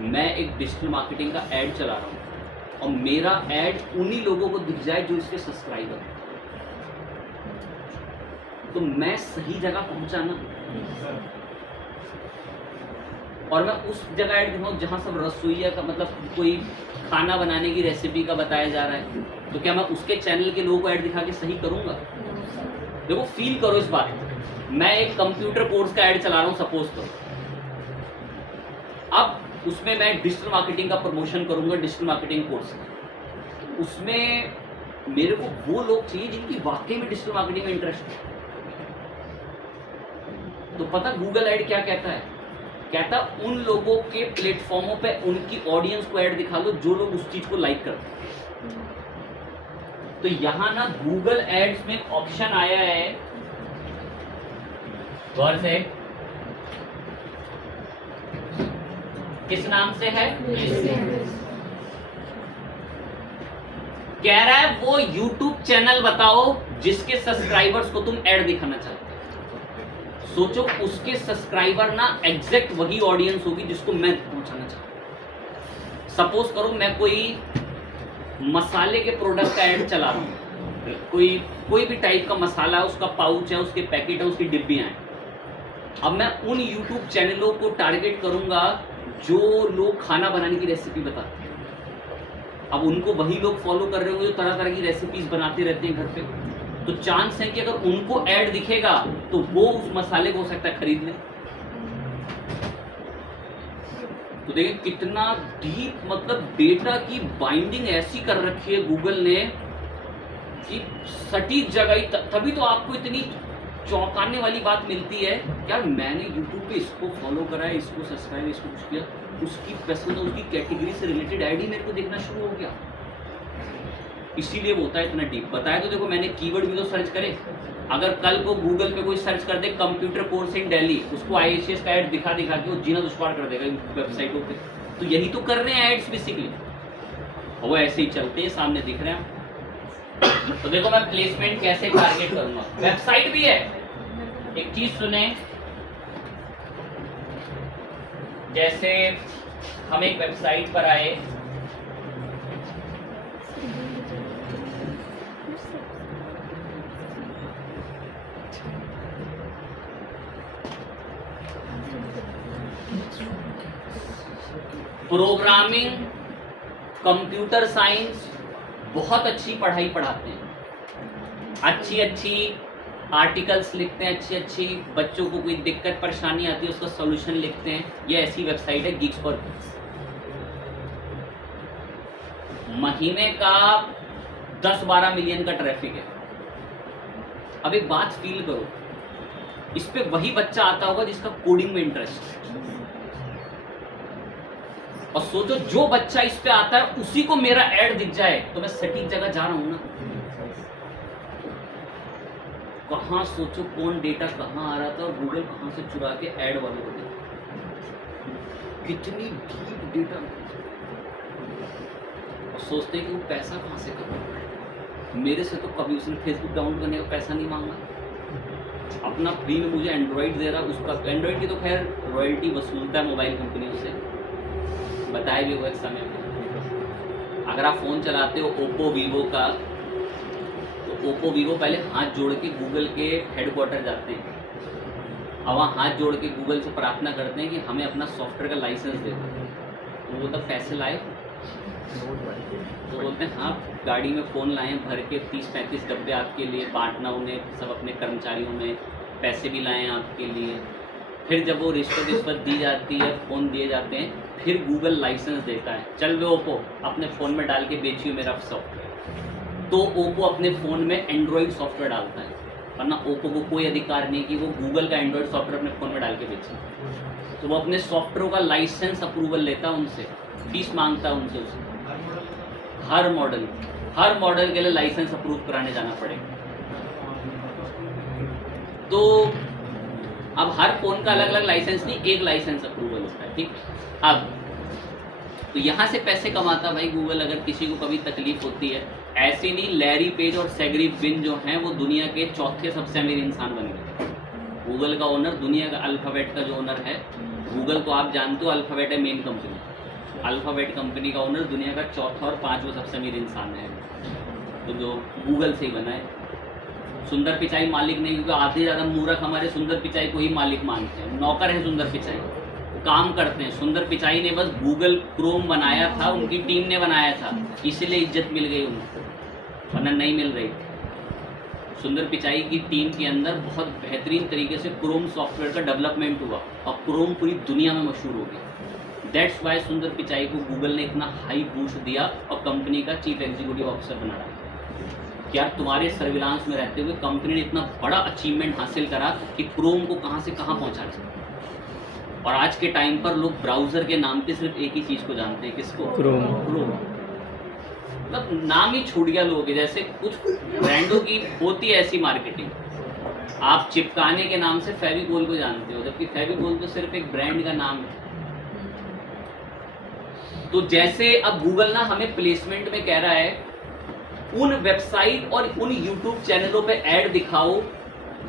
मैं एक डिजिटल मार्केटिंग का ऐड चला रहा हूँ और मेरा ऐड उन्हीं लोगों को दिख जाए जो इसके सब्सक्राइबर हैं, तो मैं सही जगह पहुंचा ना। और मैं उस जगह ऐड दिखाऊं जहां सब रसोईया का, मतलब कोई खाना बनाने की रेसिपी का बताया जा रहा है, तो क्या मैं उसके चैनल के लोगों को ऐड दिखा के सही करूंगा? देखो, फील करो इस बात को। मैं एक कंप्यूटर कोर्स का ऐड चला रहा हूं, सपोज करो। अब उसमें मैं डिजिटल मार्केटिंग का प्रमोशन करूंगा, डिजिटल मार्केटिंग कोर्स। उसमें मेरे को वो लोग चाहिए जिनकी वाकई में डिजिटल मार्केटिंग में इंटरेस्ट है। तो पता गूगल ऐड क्या कहता है? कहता उन लोगों के प्लेटफॉर्मों पे उनकी ऑडियंस को ऐड दिखा लो जो लोग उस चीज को लाइक करते हैं। तो यहां ना गूगल एड्स में ऑप्शन आया है, गौर से, किस नाम से है? कह रहा है वो YouTube चैनल बताओ जिसके सब्सक्राइबर्स को तुम ऐड दिखाना चाहते हो। सोचो, उसके सब्सक्राइबर ना एग्जैक्ट वही ऑडियंस होगी जिसको मैं पहुंचाना चाहता हूं। सपोज करो मैं कोई मसाले के प्रोडक्ट का ऐड चला रहा हूं, कोई भी टाइप का मसाला है, उसका पाउच है, उसके पैकेट है, उसकी डिब्बियाँ हैं। अब मैं उन यूट्यूब चैनलों को टारगेट करूंगा जो लोग खाना बनाने की रेसिपी बताते हैं। अब उनको वही लोग फॉलो कर रहे होंगे जो तरह तरह की रेसिपीज बनाते रहते हैं घर पे, तो चांस है कि अगर उनको ऐड दिखेगा तो वो उस मसाले को हो सकता है खरीद लें। तो देखिए कितना डीप, मतलब डेटा की बाइंडिंग ऐसी कर रखी है गूगल ने कि सटीक जगह ही, तभी तो आपको इतनी चौंकाने वाली बात मिलती है। यार मैंने YouTube पे इसको फॉलो करा है, इसको सब्सक्राइब, इसको कुछ किया, उसकी पसंद, उसकी कैटेगरी से रिलेटेड ऐड ही मेरे को देखना शुरू हो गया। इसीलिए वो होता है इतना डीप। बताया तो देखो मैंने, कीवर्ड भी तो सर्च करे। अगर कल को गूगल पे कोई सर्च कर दे कंप्यूटर कोर्स इन दिल्ली, उसको IAS का ऐड दिखा दिखा के वो जीना दुश्वार कर देगा वेबसाइटों पे। तो यही तो कर रहे हैं एड्स बेसिकली, और वो ऐसे ही चलते हैं, सामने दिख रहे हैं। तो देखो मैं प्लेसमेंट कैसे टारगेट करूंगा, वेबसाइट भी है। एक चीज सुने, जैसे हम एक वेबसाइट पर आए, प्रोग्रामिंग, कंप्यूटर साइंस, बहुत अच्छी पढ़ाई पढ़ाते हैं, अच्छी अच्छी आर्टिकल्स लिखते हैं, अच्छी अच्छी, बच्चों को कोई दिक्कत परेशानी आती है उसका सॉल्यूशन लिखते हैं। ये ऐसी वेबसाइट है गीक्स फॉर किड्स। महीने का 10-12 मिलियन का ट्रैफिक है। अब एक बात फील करो, इस पे वही बच्चा आता होगा जिसका कोडिंग में इंटरेस्ट है, और सोचो जो बच्चा इस पे आता है उसी को मेरा ऐड दिख जाए तो मैं सटीक जगह जा रहा हूं ना। कहां सोचो कौन डेटा कहां आ रहा था और गूगल कहां से चुरा के ऐड वाले को दे, कितनी डीप डेटा। और सोचते हैं कि वो पैसा कहां से कमा, मेरे से तो कभी उसने फेसबुक डाउनलोड करने का पैसा नहीं मांगा, अपना फ्री में मुझे एंड्रॉइड दे रहा, उसका एंड्रॉइड की तो खैर रॉयल्टी वसूलता है मोबाइल कंपनियों से, बताया भी हुआ एक समय में। अगर आप फ़ोन चलाते हो ओप्पो वीवो का, तो ओप्पो वीवो पहले हाथ जोड़ के गूगल के हेडक्वार्टर जाते हैं, और वहाँ हाथ जोड़ के गूगल से प्रार्थना करते हैं कि हमें अपना सॉफ्टवेयर का लाइसेंस दे दो। तो वो तब पैसे लाए, तो बोलते हैं हाँ गाड़ी में फ़ोन लाए भर के 30-35 डब्बे आपके लिए बांटना, उन्हें सब अपने कर्मचारियों में पैसे भी लाए हैं आपके लिए। फिर जब वो रिश्वत दी जाती है, फ़ोन दिए जाते हैं, फिर गूगल लाइसेंस देता है, चल वे ओप्पो अपने फ़ोन में डाल के बेचिए मेरा सॉफ्टवेयर। तो ओप्पो अपने फ़ोन में एंड्रॉयड सॉफ्टवेयर डालता है, वरना ओप्पो को कोई अधिकार नहीं कि वो गूगल का एंड्रॉयड सॉफ्टवेयर अपने फ़ोन में डाल के बेचे। तो वो अपने सॉफ्टवेयर का लाइसेंस अप्रूवल लेता है उनसे, फीस मांगता है उनसे, उसे हर मॉडल के लिए लाइसेंस अप्रूव कराने जाना पड़ेगा। तो अब हर फ़ोन का अलग अलग लाइसेंस नहीं, एक लाइसेंस अप्रूवल होता है, ठीक। अब तो यहाँ से पैसे कमाता भाई गूगल। अगर किसी को कभी तकलीफ होती है, ऐसे नहीं, लैरी पेज और सेगरी बिन जो हैं वो दुनिया के चौथे सबसे अमीर इंसान बन गए। गूगल का ओनर, दुनिया का अल्फ़ाबेट का जो ओनर है, गूगल को आप जानते हो अल्फ़ाबेट है मेन कंपनी, अल्फ़ाबेट कंपनी का ओनर दुनिया का चौथा और पांचवा सबसे अमीर इंसान है, तो जो गूगल से ही बना है। सुंदर पिचाई मालिक नहीं, क्योंकि आधे ज़्यादा मूर्ख हमारे सुंदर पिचाई को ही मालिक मानते हैं, नौकर है सुंदर पिचाई, काम करते हैं। सुंदर पिचाई ने बस गूगल क्रोम बनाया था, उनकी टीम ने बनाया था, इसलिए इज्जत मिल गई उनको, वरना नहीं मिल रही। सुंदर पिचाई की टीम के अंदर बहुत बेहतरीन तरीके से क्रोम सॉफ्टवेयर का डेवलपमेंट हुआ और क्रोम पूरी दुनिया में मशहूर हो गया। दैट्स वाई सुंदर पिचाई को गूगल ने इतना हाई बूस्ट दिया और कंपनी का चीफ एग्जीक्यूटिव ऑफिसर बना रहा। क्या तुम्हारे सर्विलांस में रहते हुए कंपनी ने इतना बड़ा अचीवमेंट हासिल करा कि क्रोम को कहाँ से कहाँ पहुँचा दिया। और आज के टाइम पर लोग ब्राउज़र के नाम पे सिर्फ एक ही चीज़ को जानते हैं, किसको? क्रोम। मतलब नाम ही छूट गया लोगों के। जैसे कुछ ब्रांडों की होती है ऐसी मार्केटिंग, आप चिपकाने के नाम से फेविकोल को जानते हो, जबकि फेविकोल तो सिर्फ एक ब्रांड का नाम है। तो जैसे अब गूगल ना हमें प्लेसमेंट में कह रहा है उन वेबसाइट और उन यूट्यूब चैनलों पे ऐड दिखाओ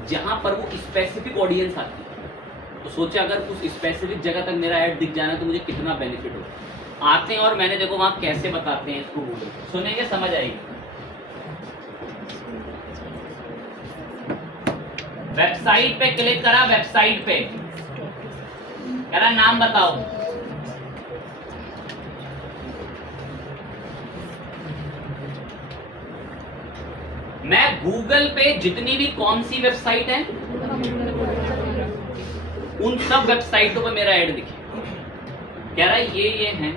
जहां पर वो स्पेसिफिक ऑडियंस आती है। तो सोचा अगर उस स्पेसिफिक जगह तक मेरा ऐड दिख जाना तो मुझे कितना बेनिफिट हो। आते हैं और मैंने देखो वहां कैसे बताते हैं इसको, गूगल सुनेंगे समझ आएगी। वेबसाइट पे क्लिक करा, वेबसाइट पे कह रहा नाम बताओ, मैं गूगल पे जितनी भी कौन सी वेबसाइट है उन सब वेबसाइटों पे मेरा ऐड दिखे। कह रहा है ये हैं,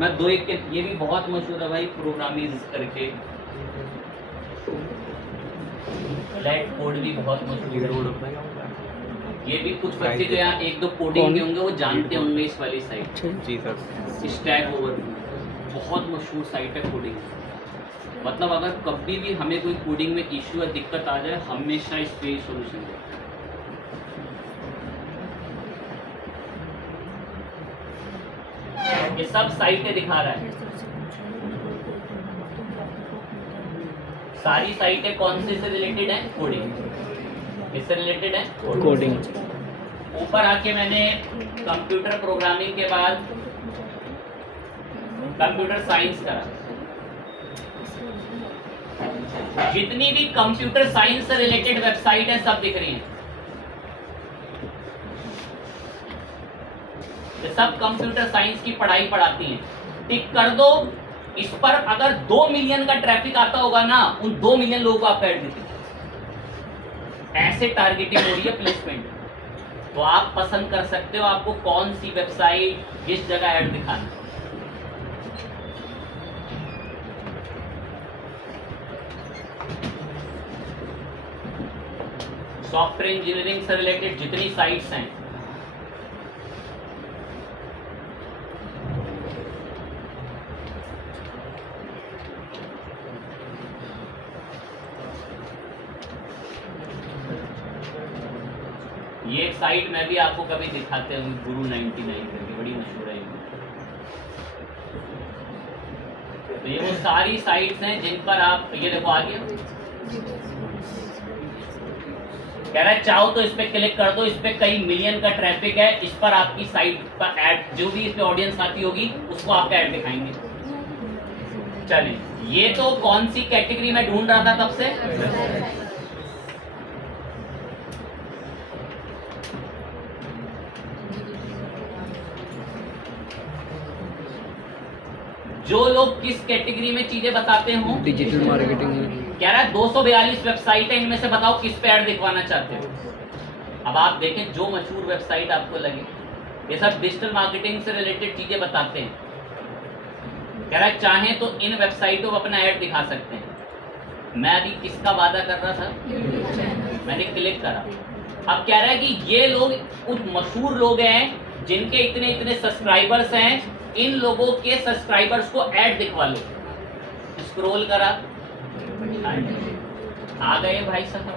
मैं दो एक ये भी बहुत मशहूर है भाई, प्रोग्रामिंग करके फ्लैट कोड भी बहुत मशहूर है। ये भी कुछ बच्चे जो यहाँ एक दो कोडिंग के होंगे वो जानते होंगे इस वाली साइट। जी सर। स्टैक ओवर बहुत मशहूर साइट है कोडिंग। मतलब अगर कभी भी हमें कोई कोडिंग में इश्यू या दिक्कत आ जाए, हमेशा इस पे सॉल्यूशन है। ये सब साइटें दिखा रहा है, सारी साइटें कौन से रिलेटेड है? कोडिंग। किससे रिलेटेड है? कोडिंग। ऊपर आके मैंने कंप्यूटर प्रोग्रामिंग के बाद कंप्यूटर साइंस करा। जितनी भी कंप्यूटर साइंस से रिलेटेड वेबसाइट है सब दिख रही हैं। ये सब कंप्यूटर साइंस की पढ़ाई पढ़ाती हैं। टिक कर दो, इस पर अगर 2 मिलियन का ट्रैफिक आता होगा ना, उन 2 मिलियन लोगों को आप ऐड देते। ऐसे टारगेटिंग हो रही है प्लेसमेंट। तो आप पसंद कर सकते हो आपको कौन सी वेबसाइट किस जगह ऐड दिखाना। सॉफ्टवेयर इंजीनियरिंग से रिलेटेड जितनी साइट्स हैं, ये एक साइट मैं भी आपको कभी दिखाते हूँ, गुरु 99 करके, बड़ी मशहूर है। तो ये वो सारी साइट्स हैं जिन पर आप, ये देखो आ गया, कह रहा है चाहो तो इस पे क्लिक कर दो, इस पे कई मिलियन का ट्रैफिक है, इस पर आपकी साइट पर ऐड, जो भी इस पे ऑडियंस आती होगी उसको आपका ऐड दिखाएंगे। चलिए, ये तो कौन सी कैटेगरी में ढूंढ रहा था तब से? जो लोग किस कैटेगरी में चीजें बताते हो, डिजिटल मार्केटिंग। कह रहा है 242 वेबसाइट है, इनमें से बताओ किस पे ऐड दिखवाना चाहते हो। अब आप देखें जो मशहूर वेबसाइट आपको लगे, ये सब डिजिटल मार्केटिंग से रिलेटेड चीजें बताते हैं। कह रहा है चाहें तो इन वेबसाइटों पर अपना ऐड दिखा सकते हैं। मैं अभी किसका वादा कर रहा था, मैंने क्लिक करा। अब कह रहा है कि ये लोग कुछ मशहूर लोग हैं जिनके इतने इतने सब्सक्राइबर्स हैं, इन लोगों के सब्सक्राइबर्स को ऐड दिखवा लो। स्क्रॉल करा, आ गए भाई साहब।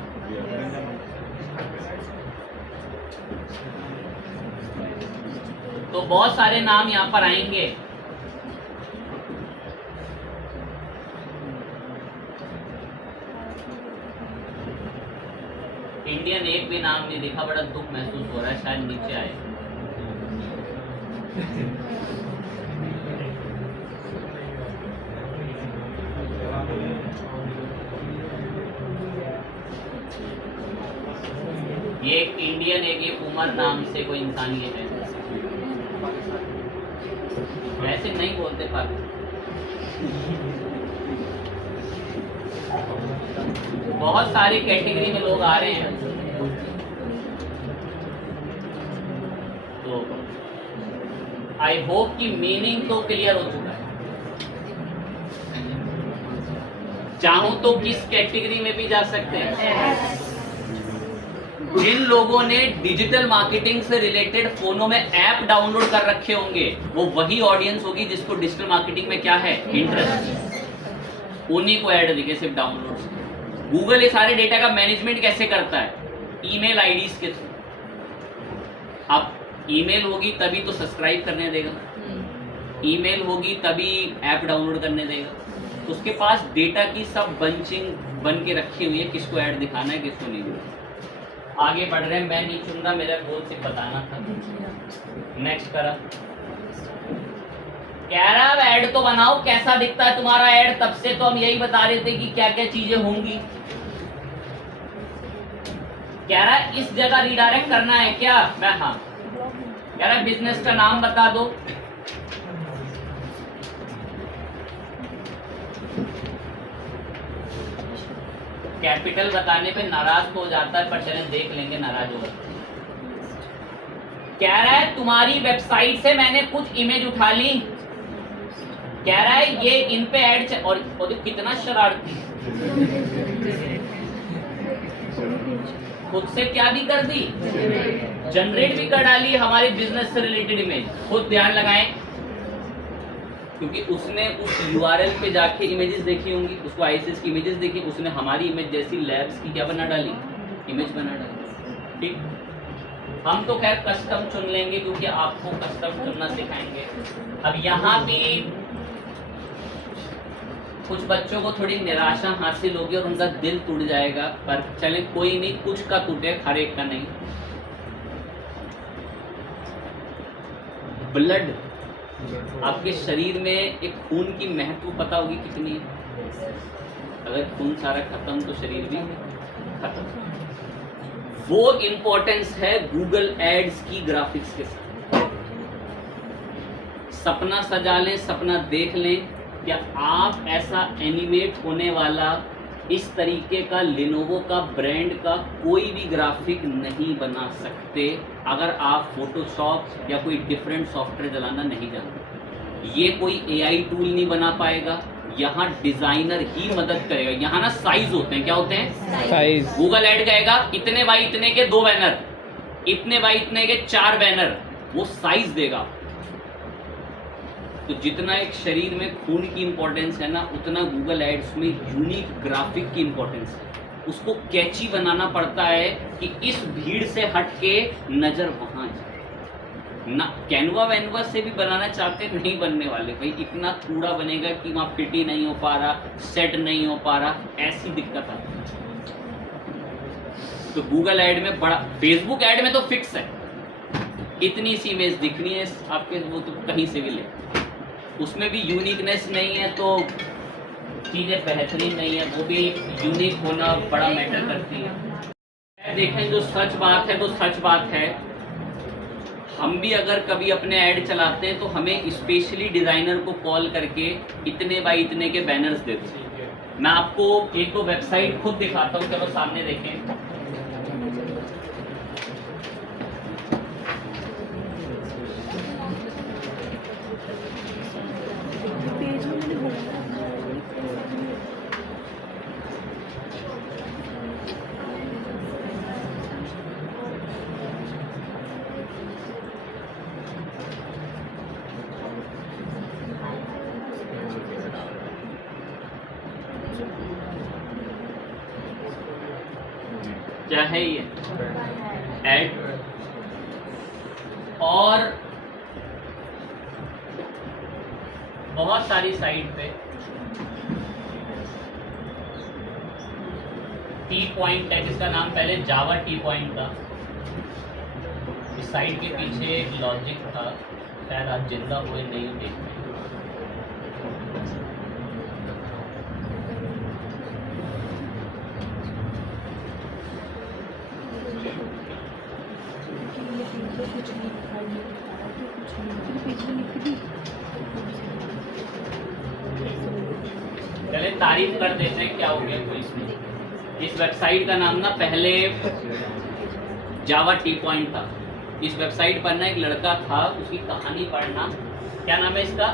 तो बहुत सारे नाम यहाँ पर आएंगे। इंडियन एक भी नाम नहीं दिखा, बड़ा दुख महसूस हो रहा है, शायद नीचे आए। ये एक इंडियन, एक उमर नाम से कोई इंसान ये है, वैसे नहीं बोलते पर बहुत सारी कैटेगरी में लोग आ रहे हैं। तो आई होप कि मीनिंग तो क्लियर हो चुका है। चाहो तो किस कैटेगरी में भी जा सकते हैं। जिन लोगों ने डिजिटल मार्केटिंग से रिलेटेड फोनों में ऐप डाउनलोड कर रखे होंगे, वो वही ऑडियंस होगी जिसको डिजिटल मार्केटिंग में क्या है, इंटरेस्ट। उन्हीं को ऐड दिखे सिर्फ डाउनलोड। गूगल ये सारे डेटा का मैनेजमेंट कैसे करता है, ईमेल आईडीज के थ्रू। अब ईमेल होगी तभी तो सब्सक्राइब करने देगा, ईमेल होगी तभी ऐप डाउनलोड करने देगा। तो उसके पास डेटा की सब बंचिंग बन के रखी हुई है, किसको ऐड दिखाना है किसको नहीं। आगे बढ़ रहे हैं, मैं नहीं चुन रहा, मेरा गोल सिर्फ बताना था। नेक्स्ट करा, कह रहा ऐड तो बनाओ, कैसा दिखता है तुम्हारा ऐड। तब से तो हम यही बता रहे थे कि क्या क्या चीजें होंगी। कह रहा है इस जगह रिडायरेक्ट करना है क्या? मैं हाँ। कह रहा है बिजनेस का नाम बता दो। कैपिटल बताने पे नाराज तो हो जाता है, पर चलें देख लेंगे नाराज होगा। कह रहा है तुम्हारी वेबसाइट से मैंने कुछ इमेज उठा ली। कह रहा है ये इन पे ऐड और कितना शरारती, खुद से क्या भी कर दी, जनरेट भी कर डाली हमारी बिजनेस से रिलेटेड इमेज। खुद ध्यान लगाएं, क्योंकि उसने उस URL पे जाके इमेजेस देखी होंगी, उसको ISS की इमेजेस देखी, उसने हमारी इमेज जैसी लैब्स की क्या बना डाली, इमेज बना डाली। ठीक, हम तो खैर कस्टम चुन लेंगे क्योंकि आपको कस्टम चुनना सिखाएंगे। अब यहाँ भी कुछ बच्चों को थोड़ी निराशा हासिल होगी और उनका दिल टूट जाएगा, पर चले कोई नहीं, कुछ का टूटे, हर एक का नहीं। ब्लड, आपके शरीर में एक खून की महत्व पता होगी कितनी है? अगर खून सारा खत्म तो शरीर भी खत्म। वो इंपॉर्टेंस है गूगल एड्स की ग्राफिक्स के साथ। सपना सजा लें, सपना देख लें, क्या आप ऐसा एनिमेट होने वाला इस तरीके का लिनोवो का ब्रांड का कोई भी ग्राफिक नहीं बना सकते अगर आप फोटोशॉप या कोई डिफरेंट सॉफ्टवेयर चलाना नहीं जानते। ये कोई AI टूल नहीं बना पाएगा, यहाँ डिजाइनर ही मदद करेगा। यहाँ ना साइज होते हैं, क्या होते हैं? साइज। गूगल ऐड कहेगा इतने बाई इतने के 2 बैनर, इतने बाई इतने के 4 बैनर, वो साइज देगा। तो जितना एक शरीर में खून की इंपॉर्टेंस है ना, उतना गूगल एड्स में यूनिक ग्राफिक की इंपॉर्टेंस है। उसको कैची बनाना पड़ता है कि इस भीड़ से हट के नजर वहां जाए ना। कैनवा वैनवा से भी बनाना चाहते, नहीं बनने वाले भाई, इतना कूड़ा बनेगा कि वहां फिट ही नहीं हो पा रहा, सेट नहीं हो पा रहा, ऐसी दिक्कत आती है। तो गूगल ऐड में बड़ा, फेसबुक ऐड में तो फिक्स है, इतनी सी इमेज दिखनी है आपके, वो तो कहीं से भी ले, उसमें भी यूनिकनेस नहीं है तो चीज़ें बेहतरीन नहीं है। वो भी यूनिक होना बड़ा मैटर करती है। देखें जो सच बात है तो सच बात है। हम भी अगर कभी अपने ऐड चलाते हैं तो हमें स्पेशली डिज़ाइनर को कॉल करके इतने बाई इतने के बैनर्स दे दो। मैं आपको एक दो वेबसाइट खुद दिखाता हूँ, चलो सामने देखें। क्या है ये ऐड, और बहुत सारी साइट पे टी पॉइंट है जिसका नाम पहले जावा टी पॉइंट था। इस साइट के पीछे एक लॉजिक था, शायद आप जिंदा हुए नहीं देख पाए। चले तारीफ कर देते हैं, क्या हो गया कोई इसमें। इस वेबसाइट का नाम ना पहले जावा टी पॉइंट था। इस वेबसाइट पर ना एक लड़का था, उसकी कहानी पढ़ना। क्या नाम है इसका?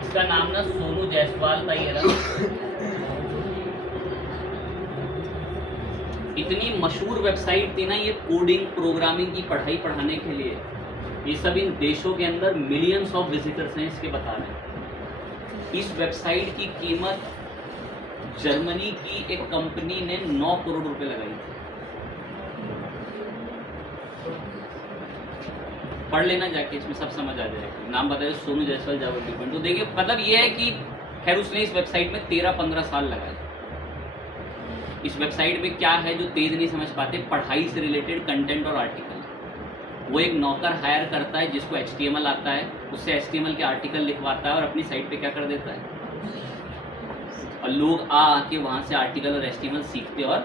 इसका नाम ना सोनू जायसवाल था। ये इतनी मशहूर वेबसाइट थी ना ये, कोडिंग प्रोग्रामिंग की पढ़ाई पढ़ाने के लिए। ये सब इन देशों के अंदर मिलियंस ऑफ विजिटर्स हैं इसके, बता रहे हैं। इस वेबसाइट की कीमत जर्मनी की एक कंपनी ने 9 करोड़ रुपए लगाई थी। पढ़ लेना जाके, इसमें सब समझ आ जाएगा। नाम बताइए, सोनू जायसवाल जावा टी पॉइंट। तो देखिए मतलब ये है कि खैर उसने इस वेबसाइट में 13-15 साल लगाए। इस वेबसाइट में क्या है जो तेज नहीं समझ पाते, पढ़ाई से रिलेटेड कंटेंट और आर्टिकल। वो एक नौकर हायर करता है जिसको HTML आता है, उससे HTML के आर्टिकल लिखवाता है और अपनी साइट पे क्या कर देता है, और लोग आके वहाँ से आर्टिकल और एस्टिमल सीखते और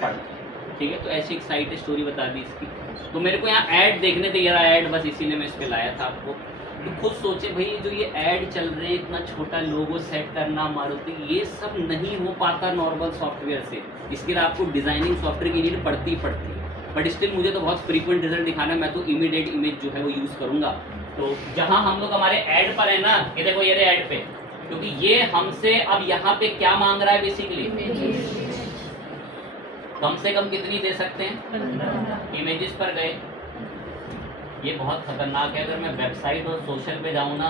पढ़ते। ठीक है, तो ऐसी एक साइट स्टोरी बता दी इसकी। तो मेरे को यहाँ ऐड देखने थे, यार ऐड बस इसीलिए मैं इस पे लाया था आपको। तो खुद सोचे भाई जो ये ऐड चल रहे हैं, इतना छोटा लोगो सेट करना, मारुति, ये सब नहीं हो पाता नॉर्मल सॉफ्टवेयर से। इसके लिए आपको डिज़ाइनिंग सॉफ्टवेयर की नीड पड़ती ही पड़ती है। बट स्टिल मुझे तो बहुत फ्रीक्वेंट रिजल्ट दिखाना है, मैं तो इमीडिएट इमेज जो है वो यूज़ करूँगा। तो जहाँ हम लोग हमारे ऐड पर है ना, ये देखो ये ऐड पे, क्योंकि ये हमसे अब यहाँ पे क्या मांग रहा है बेसिकली, कम से कम कितनी दे सकते हैं। इमेजेस पर गए, ये बहुत खतरनाक है। अगर मैं वेबसाइट और सोशल पे जाऊँ ना,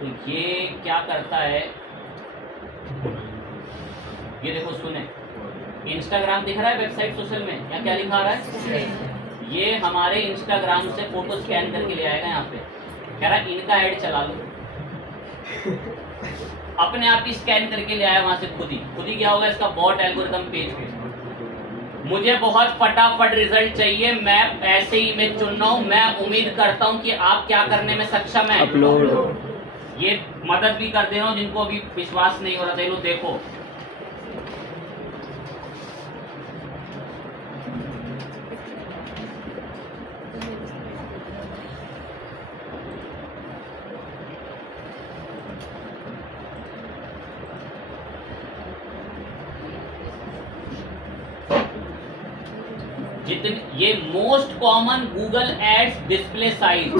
तो ये क्या करता है, ये देखो सुने, इंस्टाग्राम दिख रहा है वेबसाइट सोशल में, या क्या लिखा रहा है, ये हमारे इंस्टाग्राम से फोटो स्कैन करके ले आएगा यहाँ पे, कह रहा है इनका ऐड चला लो। अपने आप ही स्कैन करके ले आया वहां से, खुद ही क्या होगा इसका बॉट एल्गोरिथम पेज पे। मुझे बहुत फटाफट रिजल्ट चाहिए, मैं ऐसे ही इमेज चुन रहा हूँ। मैं उम्मीद करता हूँ कि आप क्या करने में सक्षम है, अपलोड। ये मदद भी कर दे रहा हूँ जिनको अभी विश्वास नहीं हो रहा था, देखो जितने ये most common Google ads display size,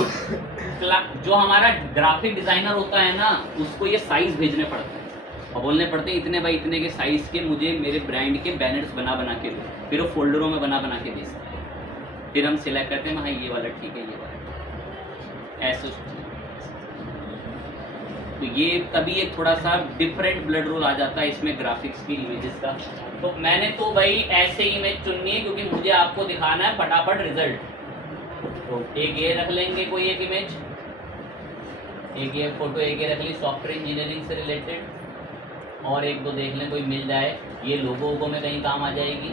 जो हमारा ग्राफिक डिजाइनर होता है ना, उसको ये साइज भेजने पड़ते हैं और बोलने पड़ते हैं इतने बाई इतने के साइज के मुझे मेरे ब्रांड के बैनर्स बना के दो। फिर वो फोल्डरों में बना के भेजते हैं। फिर हम सिलेक्ट करते हैं, हाँ ये वाला ठीक है, ये वाला ऐसे। तो ये तभी एक थोड़ा सा डिफरेंट ब्लड रोल आ जाता है इसमें ग्राफिक्स की इमेजेस का। तो मैंने तो भाई ऐसे इमेज चुननी है क्योंकि मुझे आपको दिखाना है फटाफट रिजल्ट। तो एक ये रख लेंगे, कोई एक इमेज, एक ये फोटो, एक ये रख ली सॉफ्टवेयर इंजीनियरिंग से रिलेटेड, और एक दो देख लें कोई मिल जाए, ये लोगों में कहीं काम आ जाएगी।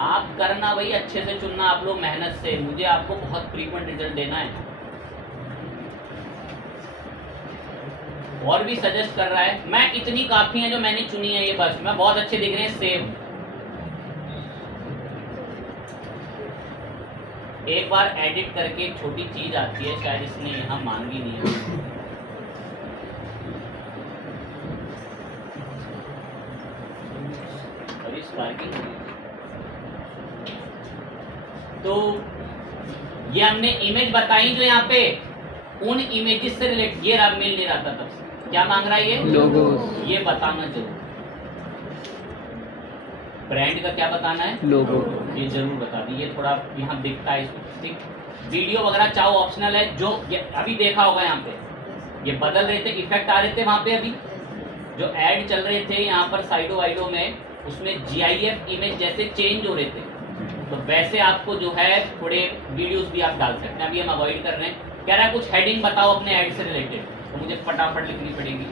आप करना भाई अच्छे से चुनना, आप लोग मेहनत से, मुझे आपको बहुत फ्रीक्वेंट रिजल्ट देना है। और भी सजेस्ट कर रहा है, मैं इतनी काफी है जो मैंने चुनी है, ये बस मैं बहुत अच्छे दिख रहे हैं। सेव एक बार एडिट करके एक छोटी चीज आती है, शायद इसने यहाँ मांगी नहीं है। अभी स्पार्किंग, तो ये हमने इमेज बताई जो यहाँ पे उन इमेजेस से रिलेटेड, ये मिल नहीं रहा था तब से। क्या मांग रहा है ये लोगो, ये बताना जरूर। ब्रांड का क्या बताना है, लोगो, ये जरूर बता दी। ये थोड़ा यहाँ दिखता है, वीडियो वगैरह चाहो ऑप्शनल है। जो अभी देखा होगा यहाँ पे ये बदल रहे थे, इफेक्ट आ रहे थे वहाँ पे, अभी जो ऐड चल रहे थे यहाँ पर साइडो वाइडो में, उसमें GIF इमेज जैसे चेंज हो रहे थे। तो वैसे आपको जो है थोड़े वीडियोस भी आप डाल सकते हैं, अभी हम अवॉइड कर रहे हैं। कह रहा है कुछ हेडिंग बताओ अपने ऐड से रिलेटेड, तो मुझे फटाफट लिखनी पड़ेगी।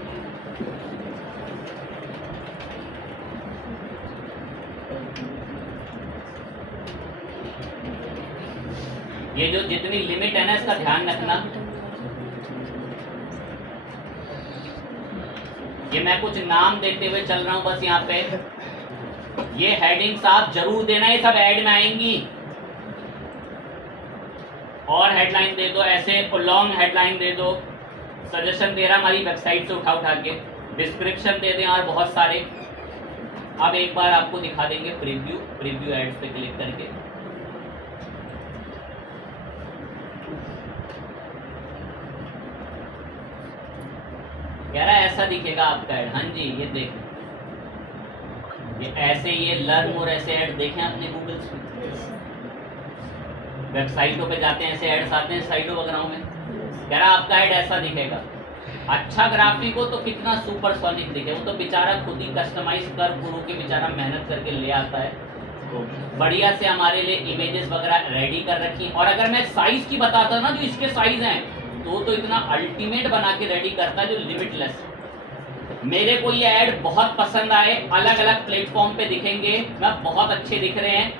ये जो जितनी लिमिट है ना, इसका ध्यान रखना। ये मैं कुछ नाम देते हुए चल रहा हूं बस यहाँ पे। ये हेडिंग्स आप जरूर देना, ये सब ऐड में आएंगी। और हेडलाइन दे दो, ऐसे लॉन्ग हेडलाइन दे दो। सजेशन दे रहा हमारी वेबसाइट से उठा के, डिस्क्रिप्शन दे दें और बहुत सारे। अब एक बार आपको दिखा देंगे प्रीव्यू एड्स पे क्लिक करके। कह रहा है ऐसा दिखेगा आपका ऐड। हाँ जी, ये देख, ये ऐसे, ये लर्न मोर ऐसे ऐड देखें अपने गूगल पे, वेबसाइटों पे जाते हैं ऐसे ऐड्स आते हैं साइटों वगैरह में। कह रहा आपका ऐड ऐसा दिखेगा। अच्छा ग्राफिक हो तो कितना सुपरसोनिक दिखे, वो तो बेचारा खुद ही कस्टमाइज कर गुरु के बेचारा मेहनत करके ले आता है। तो बढ़िया से हमारे लिए इमेजेस वगैरह रेडी कर रखी। और अगर मैं साइज की बताता ना, जो इसके साइज हैं, तो इतना अल्टीमेट बना के रेडी करता है जो लिमिटलेस। मेरे को ये ऐड बहुत पसंद आए, अलग अलग प्लेटफॉर्म पे दिखेंगे, मैं बहुत अच्छे दिख रहे हैं,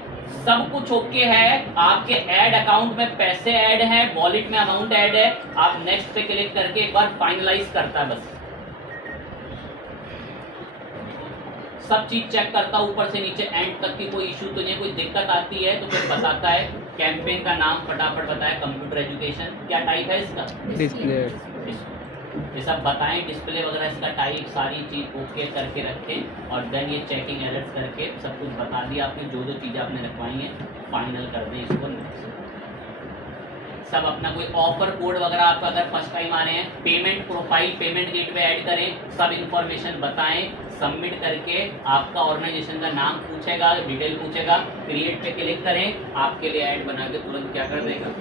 सब कुछ ओके है। आपके ऐड अकाउंट में पैसे ऐड हैं, वॉलेट में अमाउंट ऐड है। आप नेक्स्ट पे क्लिक करके एक बार फाइनलाइज करता है बस। सब चीज चेक करता है ऊपर से नीचे एंड तक की, कोई इशू तो नहीं, कोई दिक्कत आती है तो फिर बताता है। कैंपेन का नाम फटाफट बताए, कंप्यूटर एजुकेशन, क्या टाइप है इसका, डिस्प्ले। ये सब बताएं, डिस्प्ले वगैरह इसका टाइप, सारी चीज़ ओके करके रखें और देन ये चेकिंग एरर्स करके सब कुछ बता दिया आपने, जो जो चीज़ें आपने रखवाई हैं फाइनल कर दें इसको। सब अपना कोई ऑफर कोड वगैरह आपका अगर फर्स्ट टाइम आ रहे हैं, payment profile payment gateway add करें, सब इन्फॉर्मेशन बताएं, सबमिट करके आपका ऑर्गेनाइजेशन का नाम पूछेगा, डिटेल पूछेगा, क्रिएट पे क्लिक करें, आपके लिए ऐड बना के तुरंत क्या कर देगा,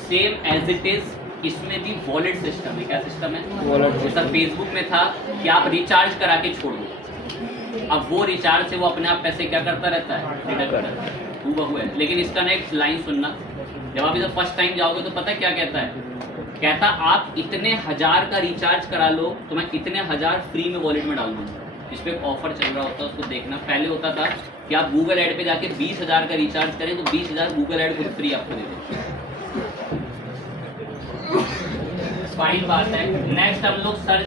सेम एज इट इज। इसमें भी वॉलेट सिस्टम है, क्या सिस्टम है, वॉलेट जैसा फेसबुक में था कि आप रिचार्ज करा के छोड़ दो, अब वो रिचार्ज से वो अपने आप पैसे क्या करता रहता है, डिडक्ट करता है, हूबहू है। लेकिन इसका ना एक लाइन सुनना, जब आप इधर फर्स्ट टाइम जाओगे तो पता है क्या कहता है, कहता आप इतने 1000 का रिचार्ज करा लो तो मैं इतने 1000 फ्री में वॉलेट में डाल दूँगा। इस पर एक ऑफर चल रहा होता है, उसको देखना। पहले होता था कि आप गूगल ऐड पे जाके 20,000 का रिचार्ज करें तो 20,000 गूगल ऐड खुद फ्री आपको दे दो। फाइन बात है। नेक्स्ट हम लोग सर्च